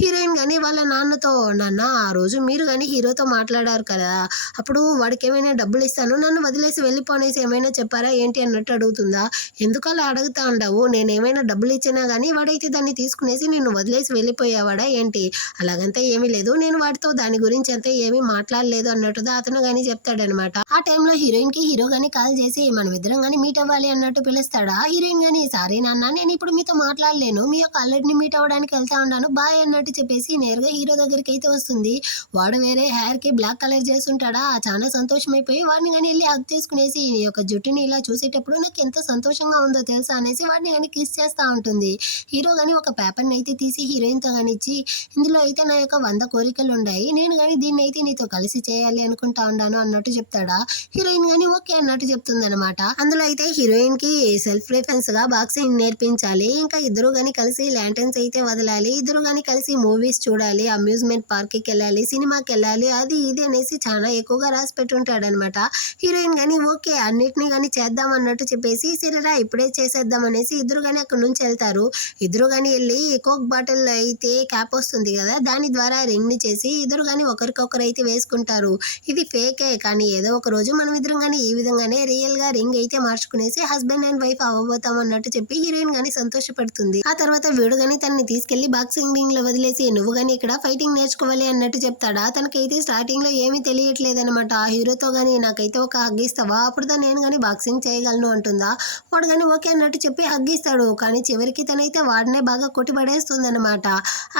హీరోయిన్ కానీ వాళ్ళ నాన్నతో, నాన్న ఆ రోజు మీరు కానీ హీరోతో మాట్లాడారు కదా, అప్పుడు వాడికి ఏమైనా డబ్బులు ఇస్తాను నన్ను వదిలేసి వెళ్ళిపోనేసి ఏమైనా చెప్పారా ఏంటి అన్నట్టు అడుగుతుందా. ఎందుకు అలా అడుగుతా ఉండవు, నేను ఏమైనా డబ్బులు ఇచ్చినా కానీ వాడైతే దాన్ని తీసుకునేసి నిన్ను వదిలేసి వెళ్ళిపోయేవాడా ఏంటి, అలాగంతా ఏమీ లేదు, నేను వాడితో దాని గురించి అంతా ఏమీ మాట్లాడలేదు అన్నట్టుగా అతను కానీ చెప్తాడనమాట. ఆ టైంలో హీరోయిన్ కి హీరో గానీ కాల్ చేసి మనం ఇద్దరం కానీ మీట్ అవ్వాలి అన్నట్టు పిలుస్తాడా. హీరోయిన్ గానీ సారీ నాన్న నేను ఇప్పుడు మీతో మాట్లాడలేను, మీ యొక్క అల్లుడిని మీట్ అవ్వడానికి వెళ్తా ఉన్నాను బాయ్ అన్నట్టు చెప్పేసి నేరుగా హీరో దగ్గరికి అయితే వస్తుంది. వాడు వేరే హెయిర్ కి బ్లాక్ కలర్ చేసి ఉంటాడా, చాలా సంతోషమైపోయి వాడిని కానీ వెళ్ళి హగ్ చేసుకునేసి ఈ యొక్క జుట్టుని ఇలా చూసేటప్పుడు నాకు ఎంత సంతోషంగా ఉందో తెలుసా అనేసి వాడిని కానీ కిస్ చేస్తూ ఉంటుంది. హీరో కానీ ఒక పేపర్ని అయితే తీసి హీరోయిన్తో కానీ ఇచ్చి, ఇందులో అయితే నా యొక్క 100 కోరికలు ఉన్నాయి, నేను కానీ దీన్ని అయితే నీతో కలిసి చేయాలి అనుకుంటా ఉన్నాను అన్నట్టు చెప్తాడా. హీరోయిన్ కానీ ఓకే అన్నట్టు చెప్తుందనమాట. అందులో అయితే హీరోయిన్ కి సెల్ఫ్ డిఫెన్స్ గా బాక్సింగ్ నేర్పించాలి, ఇంకా ఇద్దరు కానీ కలిసి ల్యాంటర్న్స్ అయితే వదలాలి, ఇద్దరు కానీ కలిసి మూవీస్ చూడాలి, అమ్యూజ్మెంట్ పార్క్ కి వెళ్ళాలి, సినిమాకి వెళ్ళాలి, అది ఇది అనేసి చాలా ఎక్కువగా రాసి పెట్టుంటాడనమాట. హీరోయిన్ కానీ ఓకే అన్నిటిని కానీ చేద్దాం అన్నట్టు చెప్పేసి సరేరా ఇప్పుడే చేసేద్దాం అనేసి ఇద్దరు కానీ అక్కడ నుంచి వెళ్తారు. ఇద్దరు కానీ వెళ్ళి కోక్ బాటిల్ అయితే క్యాప్ వస్తుంది కదా, దాని ద్వారా రింగ్ ని చేసి ఇద్దరు కానీ ఒకరికొకరు అయితే వేసుకుంటారు. ఇది ఫేకే కానీ ఏదో ఒక రోజు మనం ఇద్దరం కానీ ఈ విధంగానే రియల్ గా రింగ్ అయితే మార్చుకునేసి హస్బెండ్ అండ్ వైఫ్ అవ్వబోతాం అన్నట్టు చెప్పి హీరోయిన్ గానీ సంతోషపడుతుంది. ఆ తర్వాత వీడు గానీ తనని తీసుకెళ్లి బాక్సింగ్ రింగ్ లో వదిలేసి నువ్వు గానీ ఇక్కడ ఫైటింగ్ నేర్చుకోవాలి అన్నట్టు చెప్తాడా. తనకైతే స్టార్టింగ్ లో ఏమీ తెలియట్లేదనమాట. ఆ హీరోతో గానీ నాకైతే ఒక హగ్ ఇస్తావా, అప్పుడు నేను గానీ బాక్సింగ్ చేయగలను అంటుందా. వాడు గానీ ఓకే అన్నట్టు చెప్పి హగ్ ఇస్తాడు, కానీ చివరికి తనైతే వాడినే బాగా కొట్టి పడేస్తుంది అనమాట.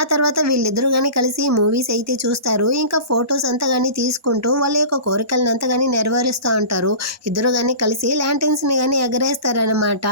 ఆ తర్వాత వీళ్ళిద్దరూ గానీ కలిసి మూవీస్ అయితే చూస్తారు, ఇంకా ఫొటోస్ అంతా గానీ తీసుకుంటూ వాళ్ళ యొక్క కోరికలను అంతా గానీ నెరవేరుస్తూ ఉంటారు. ఇద్దరు గానీ కలిసి ల్యాంటర్న్స్ ని గానీ ఎగరేస్తారనమాట.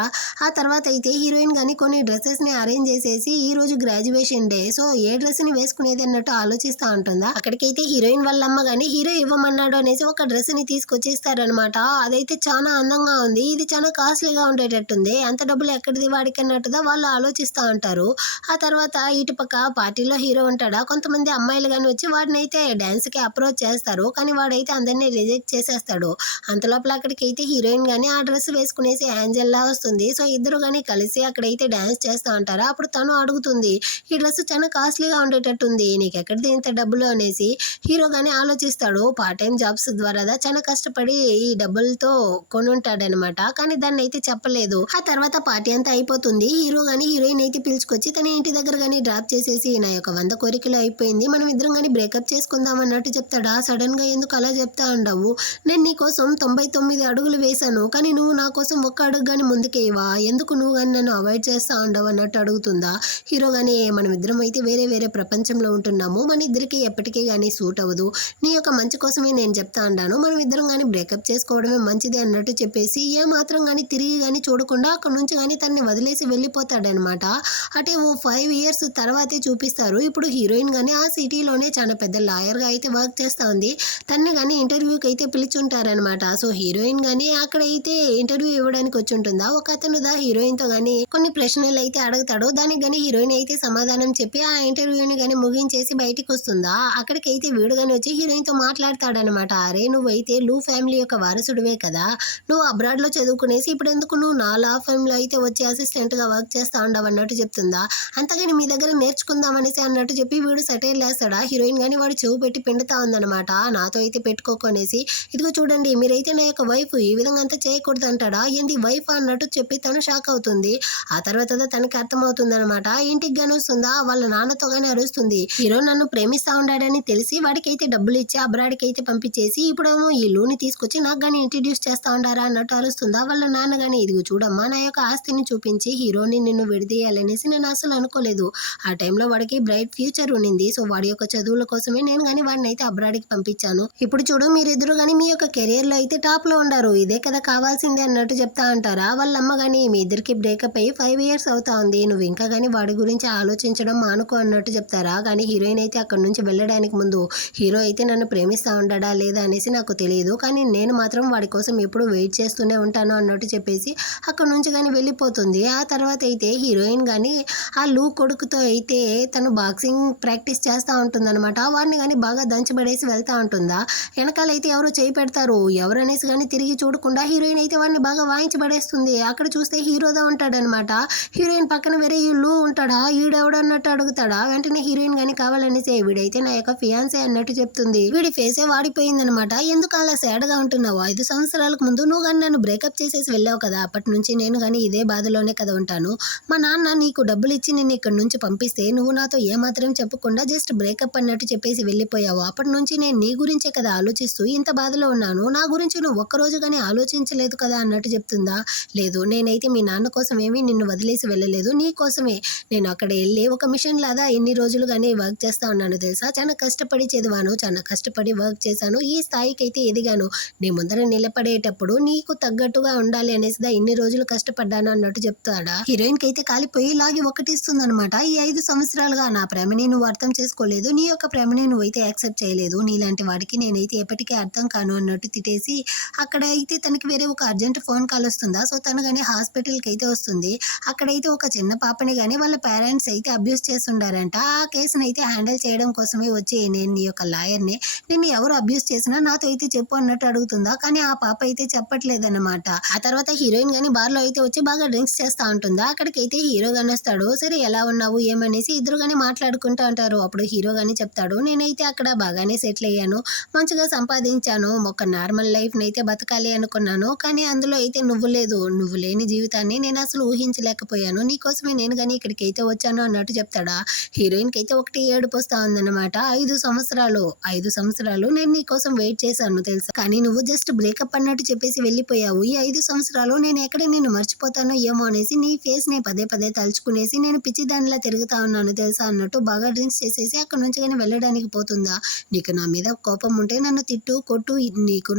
ఆ తర్వాత అయితే హీరోయిన్ గానీ కొన్ని డ్రెస్సెస్ ని అరేంజ్ చేసేసి ఈ రోజు గ్రాడ్యుయేషన్ డే, సో ఏ డ్రెస్ ని వేసుకునేది అన్నట్టు ఆలోచిస్తూ ఉంటుందా. అక్కడికైతే హీరోయిన్ వాళ్ళ అమ్మ గానీ హీరో ఇవ్వమన్నాడు అనేసి ఒక డ్రెస్ ని తీసుకొచ్చేస్తారనమాట. అదైతే చాలా అందంగా ఉంది, ఇది చాలా కాస్ట్లీగా ఉండేటట్టుంది, అంత డబ్బులు ఎక్కడిది వాడికి అన్నట్టుగా వాళ్ళు ఆలోచిస్తూ ఉంటారు. ఆ తర్వాత ఇటుపక్క పార్టీలో హీరో ఉంటాడా, కొంతమంది అమ్మాయిలు గానీ వచ్చి వాడిని అయితే డాన్స్ కి అప్రోచ్ చేస్తారు, కానీ వాడైతే అందరినీ రిజెక్ట్ చేసేస్తాడు. అంతలోపల అక్కడికైతే హీరోయిన్ గానీ ఆ డ్రెస్ వేసుకునేసి ఏంజెల్ లా వస్తుంది. సో ఇద్దరు గానీ కలిసి అక్కడైతే డాన్స్ చేస్తూ ఉంటారు. అప్పుడు తను అడుగుతుంది, ఈ డ్రెస్ చాలా కాస్ట్లీగా ఉండేటట్టుంది, నీకు ఎక్కడిది ఇంత డబ్బులు అనేసి. హీరో గానీ ఆలోచిస్తాడు, పార్ట్ టైం జాబ్స్ ద్వారా చాలా కష్టపడి ఈ డబ్బులతో కొనుంటాడనమాట, కానీ దాన్ని అయితే చెప్పలేదు. ఆ తర్వాత పార్టీ అంతా అయిపోతుంది. హీరో గానీ హీరోయిన్ అయితే పిలుచుకొచ్చి తన ఇంటి దగ్గర గానీ డ్రాప్ చేసేసి నా యొక్క 100 కోరికలు అయిపోయింది, మనం ఇద్దరం గానీ బ్రేకప్ చేసుకుందాం అన్నట్టు చెప్తాడా. సడన్ గా ఎందుకు అలా చెప్తా ఉండవు, నేను నీ కోసం 99 అడుగులు వేశాను, కానీ నువ్వు నా కోసం ఒక్క అడుగు గానీ ముందుకేవా, ఎందుకు నువ్వు కానీ నన్ను అవాయిడ్ చేస్తా ఉండవు అన్నట్టు అడుగుతుందా. హీరో గానీ మనం ఇద్దరం అయితే వేరే వేరే ప్రపంచంలో ఉంటున్నాము, మన ఇద్దరికి ఎప్పటికీ కానీ సూట్ అవ్వదు, నీ యొక్క మంచి కోసమే నేను చెప్తా ఉన్నాను, మనం ఇద్దరం కానీ బ్రేకప్ చేసుకోవడమే మంచిది అన్నట్టు చెప్పేసి ఏ మాత్రం కానీ తిరిగి కానీ చూడకుండా అక్కడ నుంచి కానీ తనని వదిలేసి వెళ్ళిపోతాడనమాట. అంటే ఓ 5 ఇయర్స్ తర్వాతే చూపిస్తారు. ఇప్పుడు హీరోయిన్ కానీ ఆ సిటీలోనే చాలా పెద్ద లాయర్గా అయితే వర్క్ చేస్తూ ఉంది. తన్ని కానీ ఇంటర్వ్యూకి అయితే పిలుచుంటారనమాట. సో హీరోయిన్ కానీ అక్కడైతే ఇంటర్వ్యూ ఇవ్వడానికి వచ్చి ఉంటుందా. ఒక అతను హీరోయిన్తో కానీ కొన్ని ప్రశ్నలు అయితే అడుగుతాడు, దానికి కానీ హీరోయిన్ అయితే సమాధానం చెప్పి ఆ ఇంటర్వ్యూని కానీ ముగించేసి బయటికి వస్తుందా. అక్కడికైతే వీడు కానీ వచ్చి హీరోయిన్తో మాట్లాడతాడనమాట. అరే నువ్వైతే లూ ఫ్యామిలీ యొక్క వారసుడివే కదా, నువ్వు అబ్రాడ్లో చదువుకునేసి ఇప్పుడు ఎందుకు నువ్వు నా లా ఫర్మ్లో అయితే వచ్చి అసిస్టెంట్గా వర్క్ చేస్తా ఉండవు అన్నట్టు చెప్తుందా. అంతగాని మీ దగ్గర నేర్చుకుందాం అనేసి అన్నట్టు చెప్పి వీడు సెటైల్ వేస్తాడా. హీరోయిన్ కానీ వాడు చెవు పెట్టి పిండుతా ఉందనమాట, నాతో అయితే పెట్టుకోకు అనేసి. ఇదిగో చూడండి మీరైతే నా యొక్క వైఫ్, ఈ విధంగా అంతా చేయకూడదు అంటాడా. ఏంది వైఫ్ అన్నట్టు చెప్పి తను షాక్ అవుతుంది. ఆ తర్వాత తనకి అర్థమవుతుంది అనమాట. ఇంటికి గాని వస్తుందా వాళ్ళ నాన్నతో గానీ అరుస్తుంది. హీరో నన్ను ప్రేమిస్తా ఉన్నాడని తెలిసి వాడికైతే డబ్బులు ఇచ్చి అబ్రాడ్కి అయితే పంపించేసి ఇప్పుడేమో ఈ లూని తీసుకొచ్చి నాకు గానీ ఇంట్రడ్యూస్ చేస్తా ఉండారా అన్నట్టు అరుస్తుందా. వాళ్ళ నాన్న గానీ ఇదిగో చూడమ్మా నా యొక్క ఆస్తిని చూపించి హీరోని నిన్ను విడదీయాలనేసి నేను అసలు అనుకోలేదు, ఆ టైంలో వాడికి బ్రైట్ ఫ్యూచర్ ఉండింది, సో వాడి యొక్క చదువుల కోసమే నేను కానీ వాడిని అయితే అబ్రాడ్కి పంపించాను, ఇప్పుడు చూడు మీరిద్దరు కానీ మీ యొక్క కెరియర్ లో అయితే టాప్ లో ఉండారు, ఇదే కదా కావాల్సిందే అన్నట్టు చెప్తా అంటారా. వాళ్ళ అమ్మ గానీ మీ ఇద్దరికి బ్రేకప్ అయ్యి 5 ఇయర్స్ అవుతా ఉంది, నువ్వు ఇంకా కానీ వాడి గురించి ఆలోచించడం మానుకో అన్నట్టు చెప్తారా. కానీ హీరోయిన్ అయితే అక్కడ నుంచి వెళ్ళడానికి ముందు హీరో అయితే నన్ను ప్రేమిస్తా ఉంటాడా లేదా అనేసి నాకు తెలియదు, కానీ నేను మాత్రం వాడి కోసం ఎప్పుడు వెయిట్ చేస్తూనే ఉంటాను అన్నట్టు చెప్పేసి అక్కడ నుంచి కానీ వెళ్ళిపోతుంది. ఆ తర్వాత అయితే హీరోయిన్ కానీ ఆ లూ కొడుకుతో అయితే తను బాక్సింగ్ ప్రాక్టీస్ ప్రాక్టీస్ చేస్తూ ఉంటుందన్నమాట. వాడిని కానీ బాగా దంచిపడేసి వెళ్తూ ఉంటుందా, వెనకాలైతే ఎవరో చేయి పెడతారు. ఎవరనేసి కానీ తిరిగి చూడకుండా హీరోయిన్ అయితే వాడిని బాగా వాయించి పడేస్తుంది. అక్కడ చూస్తే హీరోదా ఉంటాడనమాట. హీరోయిన్ పక్కన వేరే ఈళ్ళు ఉంటాడా, ఈడెవడన్నట్టు అడుగుతాడా. వెంటనే హీరోయిన్ కానీ కావాలనేసి వీడైతే నా యొక్క ఫియాన్సే అన్నట్టు చెప్తుంది. వీడి ఫేసే వాడిపోయిందనమాట. ఎందుకు అలా సాడ్గా ఉంటున్నావు? 5 సంవత్సరాలకు ముందు నువ్వు కానీ నన్ను బ్రేకప్ చేసేసి వెళ్ళావు కదా, అప్పటి నుంచి నేను కానీ ఇదే బాధలోనే కదా ఉంటాను. మా నాన్న నీకు డబ్బులు ఇచ్చి నిన్ను ఇక్కడి నుంచి పంపిస్తే నువ్వు నాతో ఏమాత్రం చెప్పకుండా జస్ట్ బ్రేకప్ అన్నట్టు చెప్పేసి వెళ్ళిపోయావు. అప్పటి నుంచి నేను నీ గురించే కదా ఆలోచిస్తూ ఇంత బాధలో ఉన్నాను. నా గురించి నువ్వు ఒక్కరోజు కానీ ఆలోచించలేదు కదా అన్నట్టు చెప్తుందా. లేదు, నేనైతే మీ నాన్న కోసం ఏమీ నిన్ను వదిలేసి వెళ్ళలేదు, నీ కోసమే నేను అక్కడ వెళ్ళి ఒక మిషన్ లాగా ఎన్ని రోజులు కానీ వర్క్ చేస్తా ఉన్నాను తెలుసా. చాలా కష్టపడి చదివాను, చాలా కష్టపడి వర్క్ చేశాను, ఈ స్థాయికి అయితే ఎదిగాను. నీ ముందర నిలబడేటప్పుడు నీకు తగ్గట్టుగా ఉండాలి అనేసి ఇన్ని రోజులు కష్టపడ్డాను అన్నట్టు చెప్తాడా. హీరోయిన్ కి అయితే కాలిపోయి లాగి ఒకటిస్తుందనమాట. ఈ 5 సంవత్సరాలుగా నా ప్రేమని నువ్వు అర్థం చేసుకోలేదు, నీ యొక్క ప్రేమని నువ్వైతే యాక్సెప్ట్ చేయలేదు, నీలాంటి వాడికి నేనైతే ఎప్పటికీ అర్థం కాను అన్నట్టు తిట్టేసి అక్కడ అయితే తనకి వేరే ఒక అర్జెంట్ ఫోన్ కాల్ వస్తుందా. సో తను కానీ హాస్పిటల్కి అయితే వస్తుంది. అక్కడైతే ఒక చిన్న పాపని కానీ వాళ్ళ పేరెంట్స్ అయితే అబ్యూస్ చేస్తుండారంట. ఆ కేసుని అయితే హ్యాండిల్ చేయడం కోసమే వచ్చి నేను నీ యొక్క లాయర్ని, నిన్ను ఎవరు అబ్యూస్ చేసినా నాతో అయితే చెప్పు అన్నట్టు అడుగుతుందా. కానీ ఆ పాప అయితే చెప్పట్లేదన్నమాట. ఆ తర్వాత హీరోయిన్ గానీ బార్లో అయితే వచ్చి బాగా డ్రింక్స్ చేస్తా ఉంటుందా. అక్కడికైతే హీరో గాని వస్తాడు. సరే ఎలా ఉన్నావు ఏమనేసి ఇద్దరు గానీ మాట్లాడుకుంటూ ఉంటారు. అప్పుడు హీరో గానీ చెప్తాడు, నేనైతే అక్కడ బాగానే సెటిల్ అయ్యాను, మంచిగా సంపాదించాను, ఒక నార్మల్ లైఫ్ నైతే బతకాలి అనుకున్నాను. కానీ అందులో అయితే నువ్వు లేదు, నువ్వు లేని జీవితాన్ని నేను అసలు ఊహించలేకపోయాను, నీకోసమే నేను కానీ ఇక్కడికైతే వచ్చాను అన్నట్టు చెప్తాడా. హీరోయిన్ కి అయితే ఒకటి ఏడుపు వస్తా ఉందన్నమాట. 5 సంవత్సరాలు నేను నీ కోసం వెయిట్ చేశాను తెలుసా, కానీ నువ్వు జస్ట్ బ్రేకప్ అన్నట్టు చెప్పేసి వెళ్ళిపోయావు. ఈ 5 సంవత్సరాలు నేను ఎక్కడ నిన్ను మర్చిపోతానో ఏమో అనేసి నీ ఫేస్ ని పదే పదే తలుచుకునేసి నేను పిచ్చిదానిలా తిరుగుతా ఉన్నాను తెలుసా అన్నట్టు బాగా డ్రింక్స్ చేసేసి అక్కడ నుంచి కానీ వెళ్ళడానికి పోతుందా. నీకు నా మీద కోపం ఉంటే నన్ను తిట్టు కొట్టు, నీకు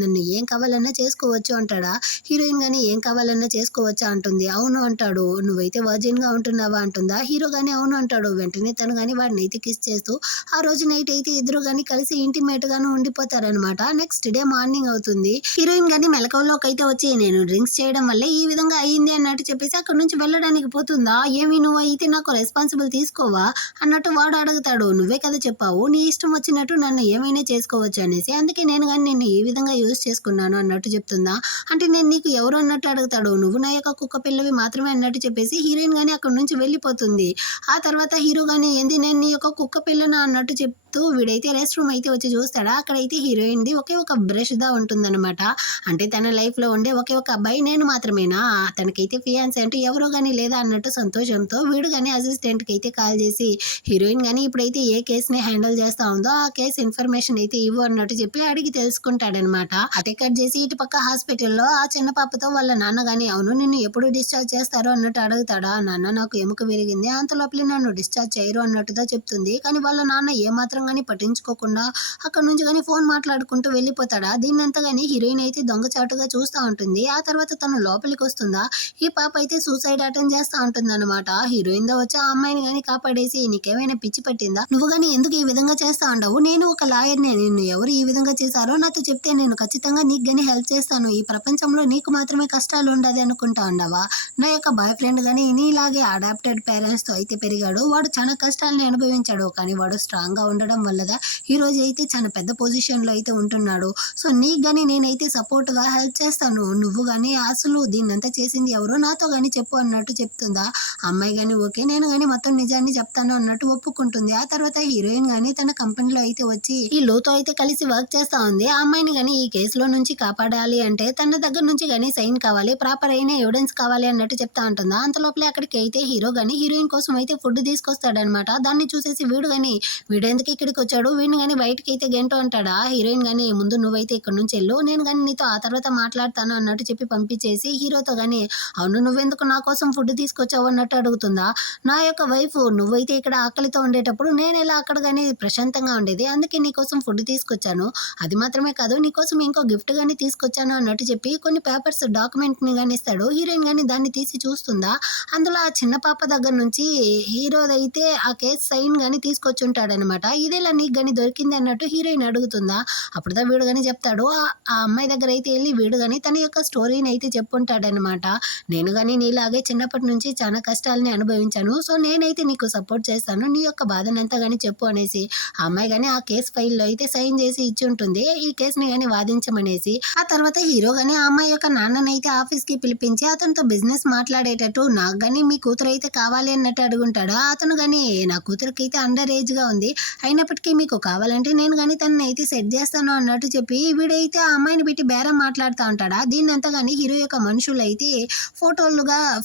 నన్ను ఏం కావాలన్నా చేసుకోవచ్చు అంటాడా. హీరోయిన్ గానీ ఏం కావాలన్నా చేసుకోవచ్చా అంటుంది. అవును అంటాడు. నువ్వైతే వర్జిన్ గా ఉంటున్నావా అంటుందా. హీరో గానీ అవును అంటాడు. వెంటనే తను గానీ వాడిని అయితే కిస్ చేస్తూ ఆ రోజు నైట్ అయితే ఇద్దరు గానీ కలిసి ఇంటిమేట్ గాను ఉండిపోతారనమాట. నెక్స్ట్ డే మార్నింగ్ అవుతుంది. హీరోయిన్ గానీ మెలకువలోకి అయితే వచ్చి నేను డ్రింక్స్ చేయడం వల్లే ఈ విధంగా అయ్యింది అన్నట్టు చెప్పేసి అక్కడ నుంచి వెళ్ళడానికి పోతుందా. ఏమి నువ్వు అయితే నాకు రెస్పాన్సిబుల్ తీసుకోవా అన్నట్టు వాడు అడుగుతాడు. నువ్వే కదా చెప్పావు నీ ఇష్టం వచ్చినట్టు నన్ను ఏమైనా చేసుకోవచ్చు అనేసి, అందుకే నేను కానీ నిన్ను ఈ విధంగా యూజ్ చేసుకున్నాను అన్నట్టు చెప్తుందా. అంటే నేను నీకు ఎవరు అన్నట్టు అడుగుతాడు. నువ్వు నా యొక్క కుక్క పిల్లవి మాత్రమే అన్నట్టు చెప్పేసి హీరోయిన్ గానీ అక్కడ నుంచి వెళ్ళిపోతుంది. ఆ తర్వాత హీరో గానీ ఏంది నేను నీ యొక్క కుక్క పిల్లనా అన్నట్టు చెప్తూ వీడైతే రెస్ట్ రూమ్ అయితే వచ్చి చూస్తాడా. అక్కడైతే హీరోయిన్ ది ఒకే ఒక బ్రష్ దా ఉంటుందన్నమాట. అంటే తన లైఫ్ లో ఉండే ఒకే ఒక అబ్బాయి నేను మాత్రమేనా, తనకైతే ఫియాన్సీ అంటే ఎవరో గానీ లేదా అన్నట్టు సంతోషంతో వీడు గానీ అసిస్టెంట్ కి అయితే కాల్ చేసి హీరోయిన్ గానీ ఇప్పుడైతే ఏ కేసుని హ్యాండిల్ చేస్తా ఉందో ఆ కేసు ఇన్ఫర్మేషన్ అయితే ఇవ్వు అన్నట్టు చెప్పి అడిగి తెలుసుకుంటాడనమాట. అటే కట్ చేసి ఇటు పక్క హాస్పిటల్లో ఆ చిన్న పాపతో వాళ్ళ నాన్న గానీ అవును నిన్ను ఎప్పుడు డిశ్చార్జ్ చేస్తారో అన్నట్టు అడుగుతాడా. నాన్న నాకు ఎముక విరిగింది, అంతలోపలి నన్ను డిశ్చార్జ్ చేయరు అన్నట్టుగా చెప్తుంది. కానీ వాళ్ళ నాన్న ఏమాత్రం గానీ పట్టించుకోకుండా అక్కడ నుంచి గానీ ఫోన్ మాట్లాడుకుంటూ వెళ్ళిపోతాడా. దీన్నంతా గానీ హీరోయిన్ అయితే దొంగచాటుగా చూస్తూ ఉంటుంది. ఆ తర్వాత తను లోపలికి వస్తుందా. ఈ పాప అయితే సూసైడ్ అటెంప్ట్ చేస్తూ ఉంటుంది అనమాట. హీరోయిన్ దా వచ్చి ఆ అమ్మాయిని గానీ కాపాడేసి నీకేమైనా పిచ్చి పట్టిందా, నువ్వు గానీ ఎందుకు ఈ విధంగా చేస్తా ఉండవు, నేను ఒక లాయర్నే, నిన్ను ఎవరు ఈ విధంగా చేశారో నాతో చెప్తే నేను ఖచ్చితంగా నీకు గానీ హెల్ప్ చేస్తాను, ఈ ప్రపంచంలో నీకు మాత్రమే కష్టాలు ఉండదు అనుకుంటా ఉండవా. నా యొక్క బాయ్ ఫ్రెండ్ గానీ నీలాగే అడాప్టెడ్ పేరెంట్స్ తో అయితే పెరిగాడు, వాడు చాలా కష్టాలని అనుభవించాడు, కానీ వాడు స్ట్రాంగ్ గా ఉండడం వల్లగా ఈ రోజు అయితే చాలా పెద్ద పొజిషన్ లో అయితే ఉంటున్నాడు. సో నీకు గానీ నేనైతే సపోర్ట్ గా హెల్ప్ చేస్తాను, నువ్వు గానీ అసలు దీన్నంతా చేసింది ఎవరో నాతో గానీ చెప్పు అన్నట్టు చెప్తుందా. అమ్మాయి గానీ ఓకే నేను గానీ మొత్తం నిజాన్ని చెప్తాను అన్నట్టు ఒప్పుకుంటుంది. ఆ తర్వాత హీరోయిన్ గానీ తన కంపెనీలో అయితే వచ్చి ఈ లోతో అయితే కలిసి వర్క్ చేస్తా ఉంది. ఆ అమ్మాయిని గానీ ఈ కేసులో నుంచి కాపాడాలి అంటే తన దగ్గర నుంచి గానీ సైన్ కావాలి, ప్రాపర్ అయిన ఎవిడెన్స్ కావాలి అన్నట్టు చెప్తా ఉంటుందా. అంతలోపలే అక్కడికి అయితే హీరో గానీ హీరోయిన్ కోసం అయితే ఫుడ్ తీసుకొస్తాడనమాట. దాన్ని చూసేసి వీడెందుకు ఇక్కడికి వచ్చాడు, వీడిని గానీ బయటకి అయితే గంటూ అంటాడా. హీరోయిన్ గానీ ముందు నువ్వైతే ఇక్కడ నుంచి వెళ్ళు, నేను గానీ నీతో ఆ తర్వాత మాట్లాడతాను అన్నట్టు చెప్పి పంపించేసి హీరోతో గానీ అవును నువ్వెందుకు నా కోసం ఫుడ్ తీసుకొచ్చావు అన్నట్టు అడుగుతుందా. నా యొక్క వైఫ్ నువ్వైతే ఇక్కడ ఆకలితో ఉండేటప్పుడు నేను ఎలా అక్కడ కానీ ప్రశాంతంగా ఉండేది, అందుకే నీకోసం ఫుడ్ తీసుకొచ్చాను, అది మాత్రమే కాదు నీకోసం ఇంకో గిఫ్ట్ గానీ తీసుకొచ్చాను అన్నట్టు చెప్పి కొన్ని పేపర్స్ డాక్యుమెంట్ ని గానీ ఇస్తాడు. హీరోయిన్ గానీ దాన్ని తీసి చూస్తుందా. అందులో ఆ చిన్న పాప దగ్గర నుంచి హీరోదైతే ఆ కేసు సైన్ గానీ తీసుకొచ్చి ఉంటాడనమాట. ఇదే ఇదేలా నీకు గాని దొరికింది అన్నట్టు హీరోయిన్ అడుగుతుందా. అప్పుడుదా వీడు గాని చెప్తాడు. ఆ అమ్మాయి దగ్గర అయితే వెళ్ళి వీడు గాని తన యొక్క స్టోరీని అయితే చెప్పుంటాడనమాట. నేను గాని నీలాగే చిన్నప్పటి నుంచి చాలా కష్టాలని అనుభవించాను. సో నేనైతే నీకు సపోర్ట్ చేస్తాను. నీ యొక్క బాధనంతా గాని చెప్పు అనేసి ఆ అమ్మాయి గాని ఆ కేస్ ఫైల్‌లో అయితే సైన్ చేసి ఇచ్చుంటుంది. ఈ కేస్‌ని గాని వాదించమనేసి. ఆ తర్వాత హీరో గాని ఆ అమ్మాయి యొక్క నాన్ననైతే ఆఫీస్‌కి పిలిపించి అతనితో బిజినెస్ మాట్లాడేటట్టు నాకు గాని మీ కూతురైతే కావాలి అన్నట్టు అడుగుంటాడు. అతను గాని నా కూతురికైతే అండర్ ఏజ్‌గా ఉంది. అయినప్పటికీ మీకు కావాలంటే నేను గాని తననైతే సెట్ చేస్తాను అన్నట్టు చెప్పి వీడైతే ఆ అమ్మాయిని పెట్టి బేరం మాట్లాడుతా ఉంటాడా. దీన్నంతా గాని హీరో యొక్క మనుషులైతే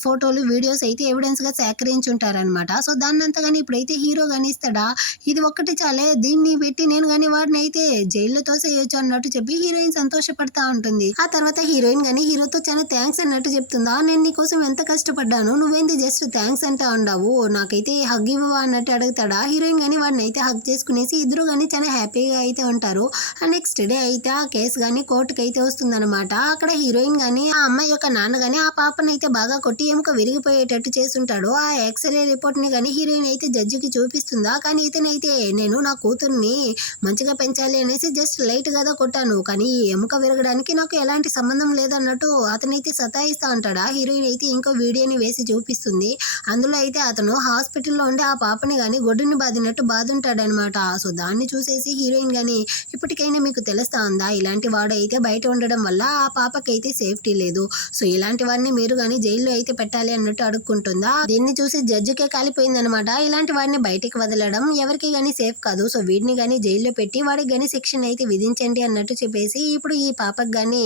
ఫోటోలు, వీడియోస్ అయితే ఎవిడెన్స్‌గా సేకరించుంటారనమాట. సో దాన్నంతా గాని ఇప్పుడైతే హీరో గాని ఇస్తాడా. ఇది ఒక్కటి చాలే దీన్ని పెట్టి నేను గాని వాడినైతే జైల్‌లో తోసేయొచ్చు అన్నట్టు చెప్పి హీరోయిన్ సంతోషపడతా ఉంటుంది. ఆ తర్వాత హీరోయిన్ గాని హీరోతో చాలా థాంక్స్ అన్నట్టు చెప్తుందా. నేను నీకోసం ఎంత కష్టపడ్డాను. నువ్వేంది జస్ట్ థాంక్స్ అంటా ఉండావు. నాకైతే హగ్ ఇవ్వవా అన్నట్టు అడుగుతాడా. హీరోయిన్ గాని వాడినైతే హగ్ చేసుకునేసి ఇద్దరు గాని చాలా హ్యాపీగా అయితే ఉంటారు. నెక్స్ట్ డే అయితే ఆ కేసు గాని కోర్టుకైతే వస్తుందనమాట. అక్కడ హీరోయిన్ గాని ఆ అమ్మాయి యొక్క నాన్న గాని ఆ పాపనైతే బాగా కొట్టి ఎముక విరిగిపోయేటట్టు చేసుంటాడు. ఆ ఎక్స్‌రే రిపోర్ట్‌ని గాని హీరోయిన్ అయితే జడ్జికి చూపిస్తుందా. కానీ ఇతనైతే నేను నా కూతుర్ని మంచిగా పెంచాలి అనేసి జస్ట్ లైట్‌గా కొట్టాను. కానీ ఈ ఎముక విరగడానికి నాకు ఎలాంటి సంబంధం లేదన్నట్టు అతనైతే సతాయిస్తా ఉంటాడా. హీరోయిన్ అయితే ఇంకో వీడియోని వేసి చూపిస్తుంది. అందులో అయితే అతను హాస్పిటల్‌లో ఉండి ఆ పాపని గాని గొడ్డుని బాదినట్టు బాదుంటాడనమాట. సో దాన్ని చూసేసి హీరోయిన్ గాని ఇప్పటికైనా మీకు తెలుస్తా ఉందా ఇలాంటి వాడైతే బయట ఉండడం వల్ల ఆ పాపకైతే సేఫ్టీ లేదు. సో ఇలాంటి వాడిని మీరు గాని జైల్లో అయితే పెట్టాలి అన్నట్టు అడుక్కుంటుందా. దీన్ని చూసి జడ్జికే కాలిపోయిందనమాట. ఇలాంటి వాడిని బయటికి వదలడం ఎవరికి గాని సేఫ్ కాదు. సో వీడిని గాని జైల్లో పెట్టి వాడికి గాని శిక్షణ అయితే విధించండి అన్నట్టు చెప్పేసి ఇప్పుడు ఈ పాపకి గాని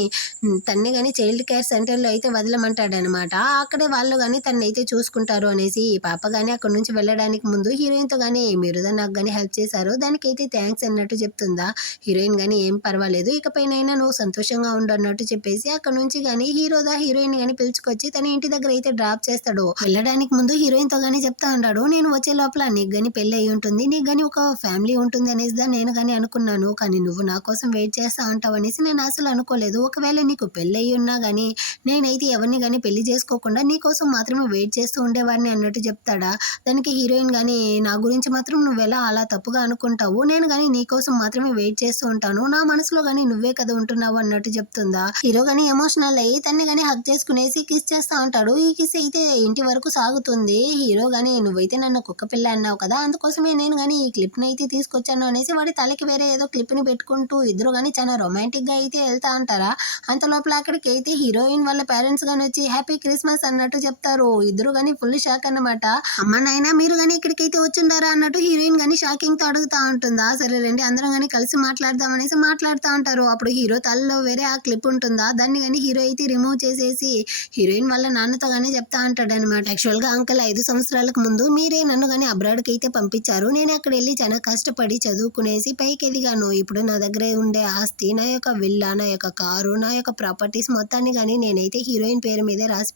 తన్ని గాని చైల్డ్ కేర్ సెంటర్‌లో అయితే వదలమంటాడనమాట. అక్కడే వాళ్ళు గాని తననైతే చూసుకుంటారు అనేసి ఈ పాప గాని అక్కడి నుంచి వెళ్ళడానికి ముందు హీరోయిన్‌తో గాని మీరుదా నాకు గాని హెల్ప్ చేశారు. దానికైతే థాంక్స్ అన్నట్టు చెప్తుందా. హీరోయిన్ గాని ఏం పర్వాలేదు ఇకపైనైనా నువ్వు సంతోషంగా ఉండు అన్నట్టు చెప్పేసి అక్కడి నుంచి గాని హీరోయిన్ గాని పిలుచుకొచ్చి తన ఇంటి దగ్గర అయితే డ్రాప్ చేస్తాడు. వెళ్ళడానికి ముందు హీరోయిన్‌తో గాని చెప్తా ఉంటాడు. నేను వచ్చే లోపల నీకు గాని పెళ్లి అయ్యి ఉంటుంది. నీకు గాని ఒక ఫ్యామిలీ ఉంటుంది అనేసిదా నేను గాని అనుకున్నాను. కానీ నువ్వు నా కోసం వెయిట్ చేస్తా ఉంటావు అనేసి నేను అసలు అనుకోలేదు. ఒకవేళ నీకు పెళ్లి అయ్యి ఉన్నా గాని నేనైతే ఎవరిని గాని పెళ్లి చేసుకోకుండా నీ కోసం మాత్రమే వెయిట్ చేస్తూ ఉండేవాడిని అన్నట్టు చెప్తాడా. దానికి హీరోయిన్ గాని నా గురించి మాత్రం నువ్వెలా అలా తప్పుగా అనుకుంటావు. నేను గాని నీ కోసం మాత్రమే వెయిట్ చేస్తూ ఉంటాను. నా మనసులో గాని నువ్వే కదా ఉంటున్నావు అన్నట్టు చెప్తుందా. హీరో గాని ఎమోషనల్ అయ్యి తన్ని గాని హగ్ చేసుకునేసి కిస్ చేస్తా ఉంటాడు. ఈ కిస్ అయితే ఇంటి వరకు సాగుతుంది. హీరో గాని నువ్వైతే నన్ను కుక్క పిల్ల అన్నావు కదా అందుకోసమే నేను గాని ఈ క్లిప్‌ని అయితే తీసుకొచ్చాను అనేసి వాడి తలకి వేరే ఏదో క్లిప్‌ని పెట్టుకుంటూ ఇద్దరు గాని చాలా రొమాంటిక్‌గా అయితే వెళ్తా ఉంటారా. అంత లోపల అక్కడికైతే హీరోయిన్ వాళ్ళ పేరెంట్స్ గాని వచ్చి హ్యాపీ క్రిస్మస్ అన్నట్టు చెప్తారు. ఇద్దరు గాని ఫుల్ షాక్ అన్నమాట. అమ్మ నాయన మీరు గాని ఇక్కడికైతే వచ్చుండారా అన్నట్టు హీరోయిన్ గాని షాకింగ్‌తో అడుగుతా ఉంటుందా. సరేలేండి అందరం గాని కలిసి మాట్లాడదాం అనేసి మాట్లాడుతా ఉంటారు. అప్పుడు హీరో తలలో వేరే ఆ క్లిప్ ఉంటుందా దాన్ని గాని హీరో అయితే రిమూవ్ చేసేసి హీరోయిన్ వాళ్ళ నాన్నతో గాని చెప్తా ఉంటాడనమాట. యాక్చువల్‌గా అంకుల్ 5 సంవత్సరాలకు ముందు మీరే నన్ను గాని అబ్రాడ్‌కి అయితే పంపించారు. నేను అక్కడ వెళ్ళి చాలా కష్టపడి చదువుకునేసి పైకి ఎదిగాను. ఇప్పుడు నా దగ్గర ఉండే ఆస్తి నా యొక్క విల్లా, నా యొక్క కారు, నా యొక్క ప్రాపర్టీస్ మొత్తాన్ని గాని నేనైతే హీరోయిన్ పేరు మీదే రాసి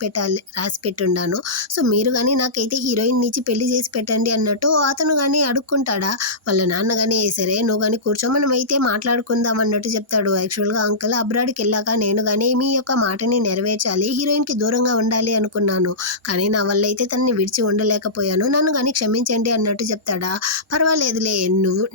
పెట్టున్నాను. సో మీరు గాని నాకైతే హీరోయిన్ ఇచ్చి పెళ్లి చేసి పెట్టండి అన్నట్టు అతను గాని అడుక్కుంటాడా. వాళ్ళ నాన్న గాని సరే నువ్వు గాని కూర్చో మనం అయితే మాట్లాడుకుందాం అన్నట్టు చెప్తాడు. యాక్చువల్‌గా అంకుల్ అబ్రాడ్‌కి వెళ్ళాక నేను గాని మీ యొక్క మాటని నెరవేర్చాలి. హీరోయిన్‌కి దూరంగా ఉండాలి అనుకున్నాను. కానీ నా వల్ల అయితే తనని విడిచి ఉండలేకపోయాను. నన్ను గాని క్షమించండి అన్నట్టు చెప్తాడా. పర్వాలేదులే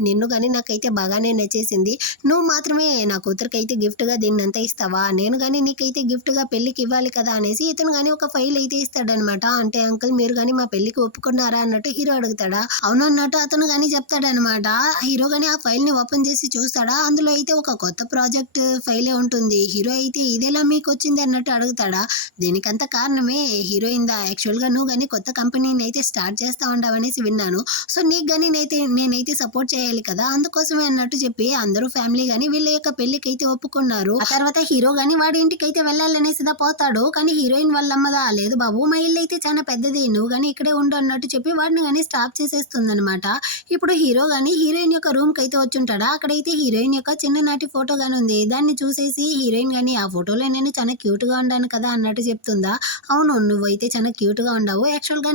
నిన్ను గాని నాకైతే బాగానే నచ్చేసింది. నువ్వు మాత్రమే నా కూతురికైతే గిఫ్ట్‌గా దీన్నంతా ఇస్తావా. నేను గాని నీకైతే గిఫ్ట్‌గా పెళ్ళికి ఇవ్వాలి కదా అనేసి ఇతను గాని ఒక ఫైల్ అయితే ఇస్తాడనమాట. అంటే అంకుల్ మీరు గాని మా పెళ్ళికి ఒప్పుకున్నారా అన్నట్టు హీరో అడుగుతాడా. అవును అన్నట్టు అతను గాని చెప్తాడనమాట. హీరో గాని ఆ ఫైల్‌ని ఓపెన్ చేసి చూస్తాడా. అందులో అయితే ఒక కొత్త ప్రాజెక్ట్ ఫైలే ఉంటుంది. హీరో అయితే ఇదెలా మీకొచ్చింది అన్నట్టు అడుగుతాడా. దీనికంతా కారణమే హీరోయిన్‌దా. యాక్చువల్‌గా నువ్వు గాని కొత్త కంపెనీని అయితే స్టార్ట్ చేస్తా ఉండవనేసి విన్నాను. సో నీకు గాని నేనైతే సపోర్ట్ చేయాలి కదా అందుకోసమే అన్నట్టు చెప్పి అందరూ ఫ్యామిలీ గాని వీళ్ళ యొక్క పెళ్ళికైతే ఒప్పుకున్నారు. ఆ తర్వాత హీరో గాని వాడి ఇంటికైతే వెళ్ళాలనేసిదా పోతాడు. కానీ హీరోయిన్ వాళ్ళమ్మదా లేదు బాబు మా ఇల్లు అయితే చాలా పెద్దది నువ్వు గాని ఇక్కడే ఉండు అన్నట్టు చెప్పి వాడిని గాని స్టాప్ చేసేస్తుందనమాట. ఇప్పుడు హీరో గాని హీరోయిన్ యొక్క రూమ్‌కి అయితే వచ్చుంటాడా. అక్కడైతే హీరోయిన్ యొక్క చిన్ననాటి ఫోటో గాని ఉంది. దాన్ని చూసేసి హీరోయిన్ గాని ఆ ఫోటోలో నేను చాలా క్యూట్‌గా ఉండాను కదా అన్నట్టు చెప్తుందా. అవును నువ్వైతే చాలా క్యూట్‌గా ఉండావు. యాక్చువల్‌గా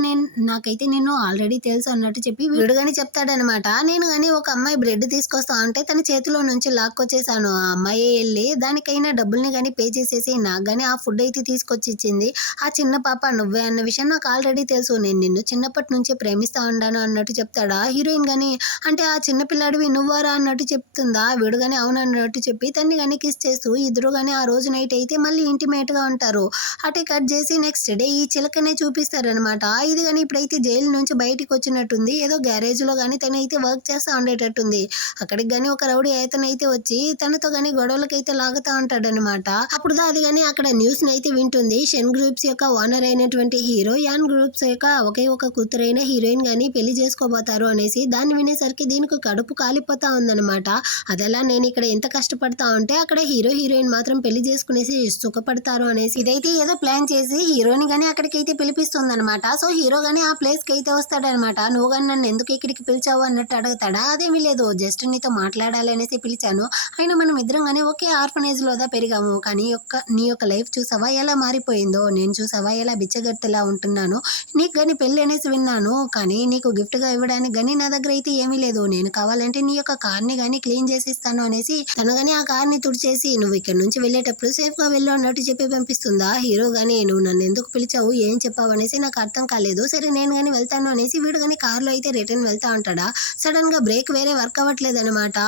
నాకైతే నిన్ను ఆల్రెడీ తెలుసు అన్నట్టు చెప్పి వీడు గాని చెప్తాడనమాట. నేను గాని ఒక అమ్మాయి బ్రెడ్ తీసుకొస్తా అంటే తన చేతిలో నుంచి లాక్కొచ్చేసాను. ఆ అమ్మాయే ఎళ్లి దానికైనా డబ్బుల్ని గాని పే చేసేసి నాకు గాని ఆ ఫుడ్ అయితే తీసుకొచ్చి ఇచ్చింది. ఆ చిన్న పాప నువ్వే అన్న విషయం నాకు ఆల్రెడీ తెలుసు. నేను నిన్ను చిన్నప్పటి నుంచే ప్రేమిస్తా ఉండాను అన్నట్టు చెప్తాడా. హీరోయిన్ గాని అంటే ఆ చిన్న పిల్లాడివి నువ్వారా అన్నట్టు చెప్తుందా. వీడు గాని అవునన్నట్టు చెప్పి తన్ని గాని కిస్ చేస్తూ ఇద్దరు గాని ఆ రోజు నైట్ అయితే మళ్ళీ ఇంటిమేట్‌గా ఉంటారు. అటే కట్ చేసి నెక్స్ట్ డే ఈ చిలకనే చూపిస్తారనమాట. ఇది గాని ఇప్పుడైతే జైలు నుంచి బయటికొచ్చినట్టుంది. ఏదో గ్యారేజ్‌లో గాని తనైతే వర్క్ చేస్తా ఉండేటట్టుంది. అక్కడికి గాని ఒక రౌడీ అతనైతే వచ్చి తనతో గాని గొడవలకైతే లాగుతా ఉంటాడనమాట. అప్పుడు అది గాని అక్కడ న్యూస్‌నైతే వింటుంది. షన్ గ్రూప్స్ యొక్క ఓనర్ అయినటువంటి హీరో, యాన్ గ్రూప్స్ యొక్క ఒకే ఒక కూతురైన హీరోయిన్ గాని పెళ్లి చేసుకోబోతారు అనేసి. దాన్ని వినేసరికి దీనికి కడుపు కాలిపోతా ఉందనమాట. అదెలా నేనిక్కడ ఎంత కష్టపడతా ఉంటే అక్కడ హీరో, హీరోయిన్ మాత్రం పెళ్లి చేసుకునేసి సుఖపడతారు అనేసి ఇదైతే ఏదో ప్లాన్ చేసి హీరోని గాని అక్కడికైతే పిలిపిస్తుందనమాట. సో హీరో గాని ఆ ప్లేస్‌కి అయితే వస్తాడనమాట. నువ్వు గాని నన్ను ఎందుకు ఇక్కడికి పిలిచావు అన్నట్టు అడుగుతాడా. అదేమీ లేదు, జస్ట్ నీతో మాట్లాడాలి అనేసి పిలిచాను. అయినా మనం ఇద్దరం గాని ఒకే ఆర్ఫనేజ్‌లోదా పెరిగాము. కానీ నీ యొక్క లైఫ్ చూసావా ఎలా మారిపోయిందో. నేను చూసావా ఎలా బిచ్చగత్తెలా ఉంటున్నానో. నీకు గాని పెళ్లి అనేసి విన్నాను. కానీ నీకు గిఫ్ట్‌గా ఇవ్వడానికి గాని నా దగ్గర అయితే ఏమీ లేదు. నేను కావాలంటే నీ యొక్క కార్‌ని గాని క్లీన్ చేసిస్తాను అనేసి తను గాని ఆ కార్‌ని తుడిచేసి నువ్వు ఇక్కడి నుంచి వెళ్ళేటప్పుడు సేఫ్‌గా వెళ్ళు అన్నట్టు చెప్పి పంపిస్తుందా. హీరో గాని నువ్వు నన్ను ఎందుకు పిలిచావు, ఏం చెప్పావు అనేసి నాకు అర్థం కాలేదు. సరే నేను గాని వెళ్తాను అనేసి వీడు గాని కార్‌లో అయితే రిటర్న్ వెళ్తా ఉంటాడా. సడన్‌గా బ్రేక్ వేరే వర్క్ అవ్వట్లేదనమాట.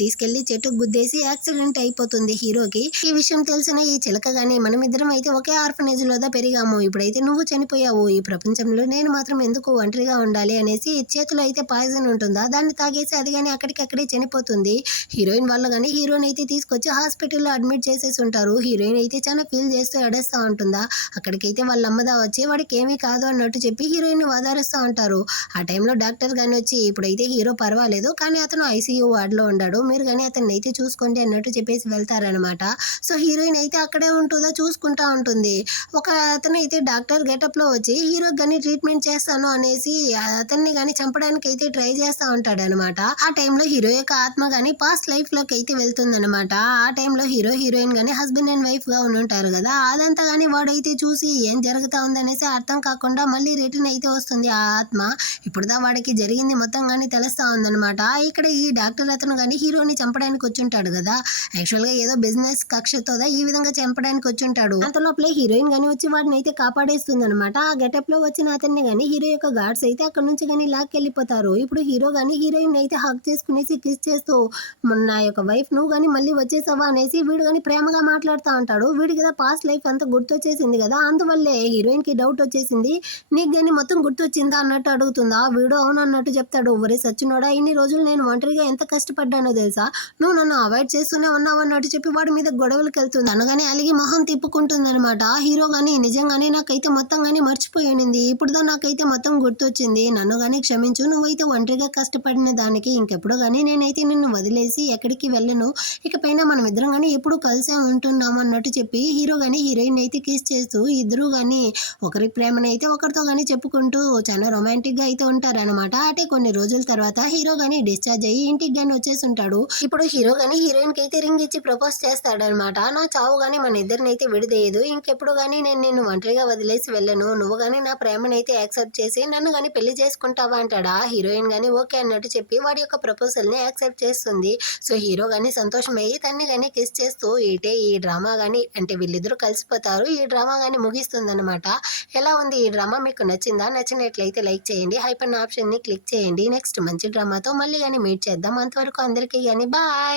తీసుకెళ్లి చెట్టుకు గుద్దేసి యాక్సిడెంట్ అయిపోతుంది హీరోకి. ఈ విషయం తెలిసిన ఈ చిలక గాని మనమిద్దరం అయితే ఒకే ఆర్ఫనేజ్‌లోదా పెరిగాము. ఇప్పుడైతే నువ్వు చనిపోయావు. ఈ ప్రపంచంలో నేను మాత్రం ఎందుకు ఒంటరిగా ఉండాలి అనేసి చేతిలో అయితే పాయిజన్ ఉంటుందా. దాన్ని తాగేసి అది గాని అక్కడికక్కడే చనిపోతుంది. హీరోయిన్ వాళ్ళు గాని హీరోని అయితే తీసుకొచ్చి హాస్పిటల్‌లో అడ్మిట్ చేసేసి ఉంటారు. హీరోయిన్ అయితే చాలా ఫీల్ చేస్తూ ఏడేస్తా ఉంటుందా. అక్కడికైతే వాళ్ళ అమ్మదా వచ్చి వాడికి ఏమీ కాదు అన్నట్టు చెప్పి హీరోయిన్‌ని ఓదారుస్తా ఉంటారు. ఆ టైంలో డాక్టర్ గాని వచ్చి ఇప్పుడైతే హీరో పర్వాలేదు. కానీ అతను ఐసీయూ వార్డ్‌లో ఉన్నాడు. మీరు గాని అతన్నైతే చూసుకోండి అన్నట్టు చెప్పేసి వెళ్తారనమాట. సో హీరోయిన్ అయితే అక్కడే ఉంటుందా చూసుకుంటా ఉంటుంది. ఒక అతనైతే డాక్టర్ గెటప్‌లో వచ్చి హీరోకి గాని ట్రీట్మెంట్ చేస్తాను అనేసి అతన్ని గాని చంపడానికైతే ట్రై చేస్తా ఉంటాడనమాట. ఆ టైంలో హీరో యొక్క ఆత్మ గాని పాస్ట్ లైఫ్‌లోకి అయితే వెళ్తుందనమాట. ఆ టైంలో హీరో, హీరోయిన్ గాని హస్బెండ్ అండ్ వైఫ్‌గా ఉండుంటారు గదా. అదంతా గాని వాడైతే చూసి ఏం జరుగుతా ఉందనేసి అర్థం కాకుండా మళ్ళీ రిటర్న్ అయితే వస్తుంది ఆ ఆత్మ. ఇప్పుడుదా వాడికి జరిగింది మొత్తం గాని తెలుస్తా ఉందనమాట. ఇక్కడ ఈ డాక్టర్ అతను గాని హీరోని చంపడానికి వచ్చుంటాడు గదా. యాక్చువల్‌గా ఏదో బిజినెస్ కక్షతోదా ఈ విధంగా చంపడానికి వచ్చుంటాడు. అంత లోపలే హీరోయిన్ గాని వచ్చి వాడినైతే కాపాడేస్తుందనమాట. ఆ గెటప్‌లో వచ్చిన అతన్ని గాని హీరో యొక్క గార్డ్స్ అయితే అక్కడి నుంచి గాని లాక్కెళ్ళిపోతారు. ఇప్పుడు హీరో గాని హీరోయిన్ అయితే హగ్ చేసుకునేసి కిస్ చేస్తూ నా యొక్క వైఫ్ నువ్వు గాని మళ్ళీ వచ్చేసావా అనేసి వీడు గాని ప్రేమగా మాట్లాడుతా ఉంటాడు. వీడికి కదా పాస్ట్ లైఫ్ అంతా గుర్తొచ్చేసింది కదా. అందువల్లే హీరోయిన్‌కి డౌట్ వచ్చేసింది. నీకు గాని మొత్తం గుర్తొచ్చిందా అన్నట్టు అడుగుతుందా. వీడు అవును అన్నట్టు చెప్తాడు. ఒరేయ్ సచ్చినోడా, ఇన్ని రోజులు నేను ఒంటరిగా ఎంత కష్టపడ్డానో తెలుసా. నువ్వు నన్ను అవాయిడ్ చేస్తూనే ఉన్నావు అన్నట్టు చెప్పి వాడి మీద గొడవలకెళ్తుంది. అనగానే అలిగి మొహం తిప్పుకుంటుందనమాట. హీరో గాని నిజంగానే నాకైతే మొత్తం గాని మర్చిపోయుండింది. ఇప్పుడుదా నాకైతే మొత్తం గుర్తొచ్చింది. నన్ను గాని క్షమించు. నువ్వైతే ఒంటరిగా కష్టపడిన దానికి ఇంకెప్పుడు గాని నేనైతే నిన్ను వదిలేసి ఎక్కడికి వెళ్ళను. ఇకపైన మనం ఇద్దరం గాని ఎప్పుడు కలిసే ఉంటున్నాము అన్నట్టు చెప్పి హీరో గాని హీరోయిన్ అయితే కిస్ చేస్తూ ఇద్దరు గాని ఒకరి ప్రేమనైతే ఒకరితో గాని చెప్పుకుంటూ చాలా రొమాంటిక్ గా అయితే ఉంటారనమాట. అంటే కొన్ని రోజుల తర్వాత హీరో గాని డిశ్చార్జ్ అయ్యి ఇంటికి గాని వచ్చేసి ఉంటాడు. ఇప్పుడు హీరో గాని హీరోయిన్ కి అయితే రింగ్ ఇచ్చి ప్రపోజ్ చేస్తాడనమాట. నా చావు గాని మన ఇద్దరిని అయితే విడదీయదు. ఇంకెప్పుడు గాని నేను నిన్ను ఒంటరిగా వదిలేసి వెళ్ళను. నువ్వు గాని నా ప్రేమనైతే యాక్సెప్ట్ చేసి నన్ను గాని పెళ్లి చేసుకుంటావా అంటాడా. హీరోయిన్ గాని ఓకే అన్నట్టు చెప్పి వాడి యొక్క ప్రపోజల్ ని యాక్సెప్ట్ చేస్తుంది. సో హీరో గాని సంతోషమయ్యి తన్ని గాని కిస్ చేస్తూ ఇటే ఈ డ్రామా గాని అంటే వీళ్ళిద్దరూ కలిసిపోతారు. ఈ డ్రామా గాని ముగిస్తుందన్నమాట. ఎలా ఉంది ఈ డ్రామా, మీకు నచ్చిందా? నచ్చినట్లయితే లైక్ చేయండి. హైప్ అన్న ఆప్షన్ ని క్లిక్ చేయండి. నెక్స్ట్ మంచి డ్రామాతో మళ్ళీ గాని మీట్ చేద్దాం. అంతవరకు అందరికీ గాని బాయ్.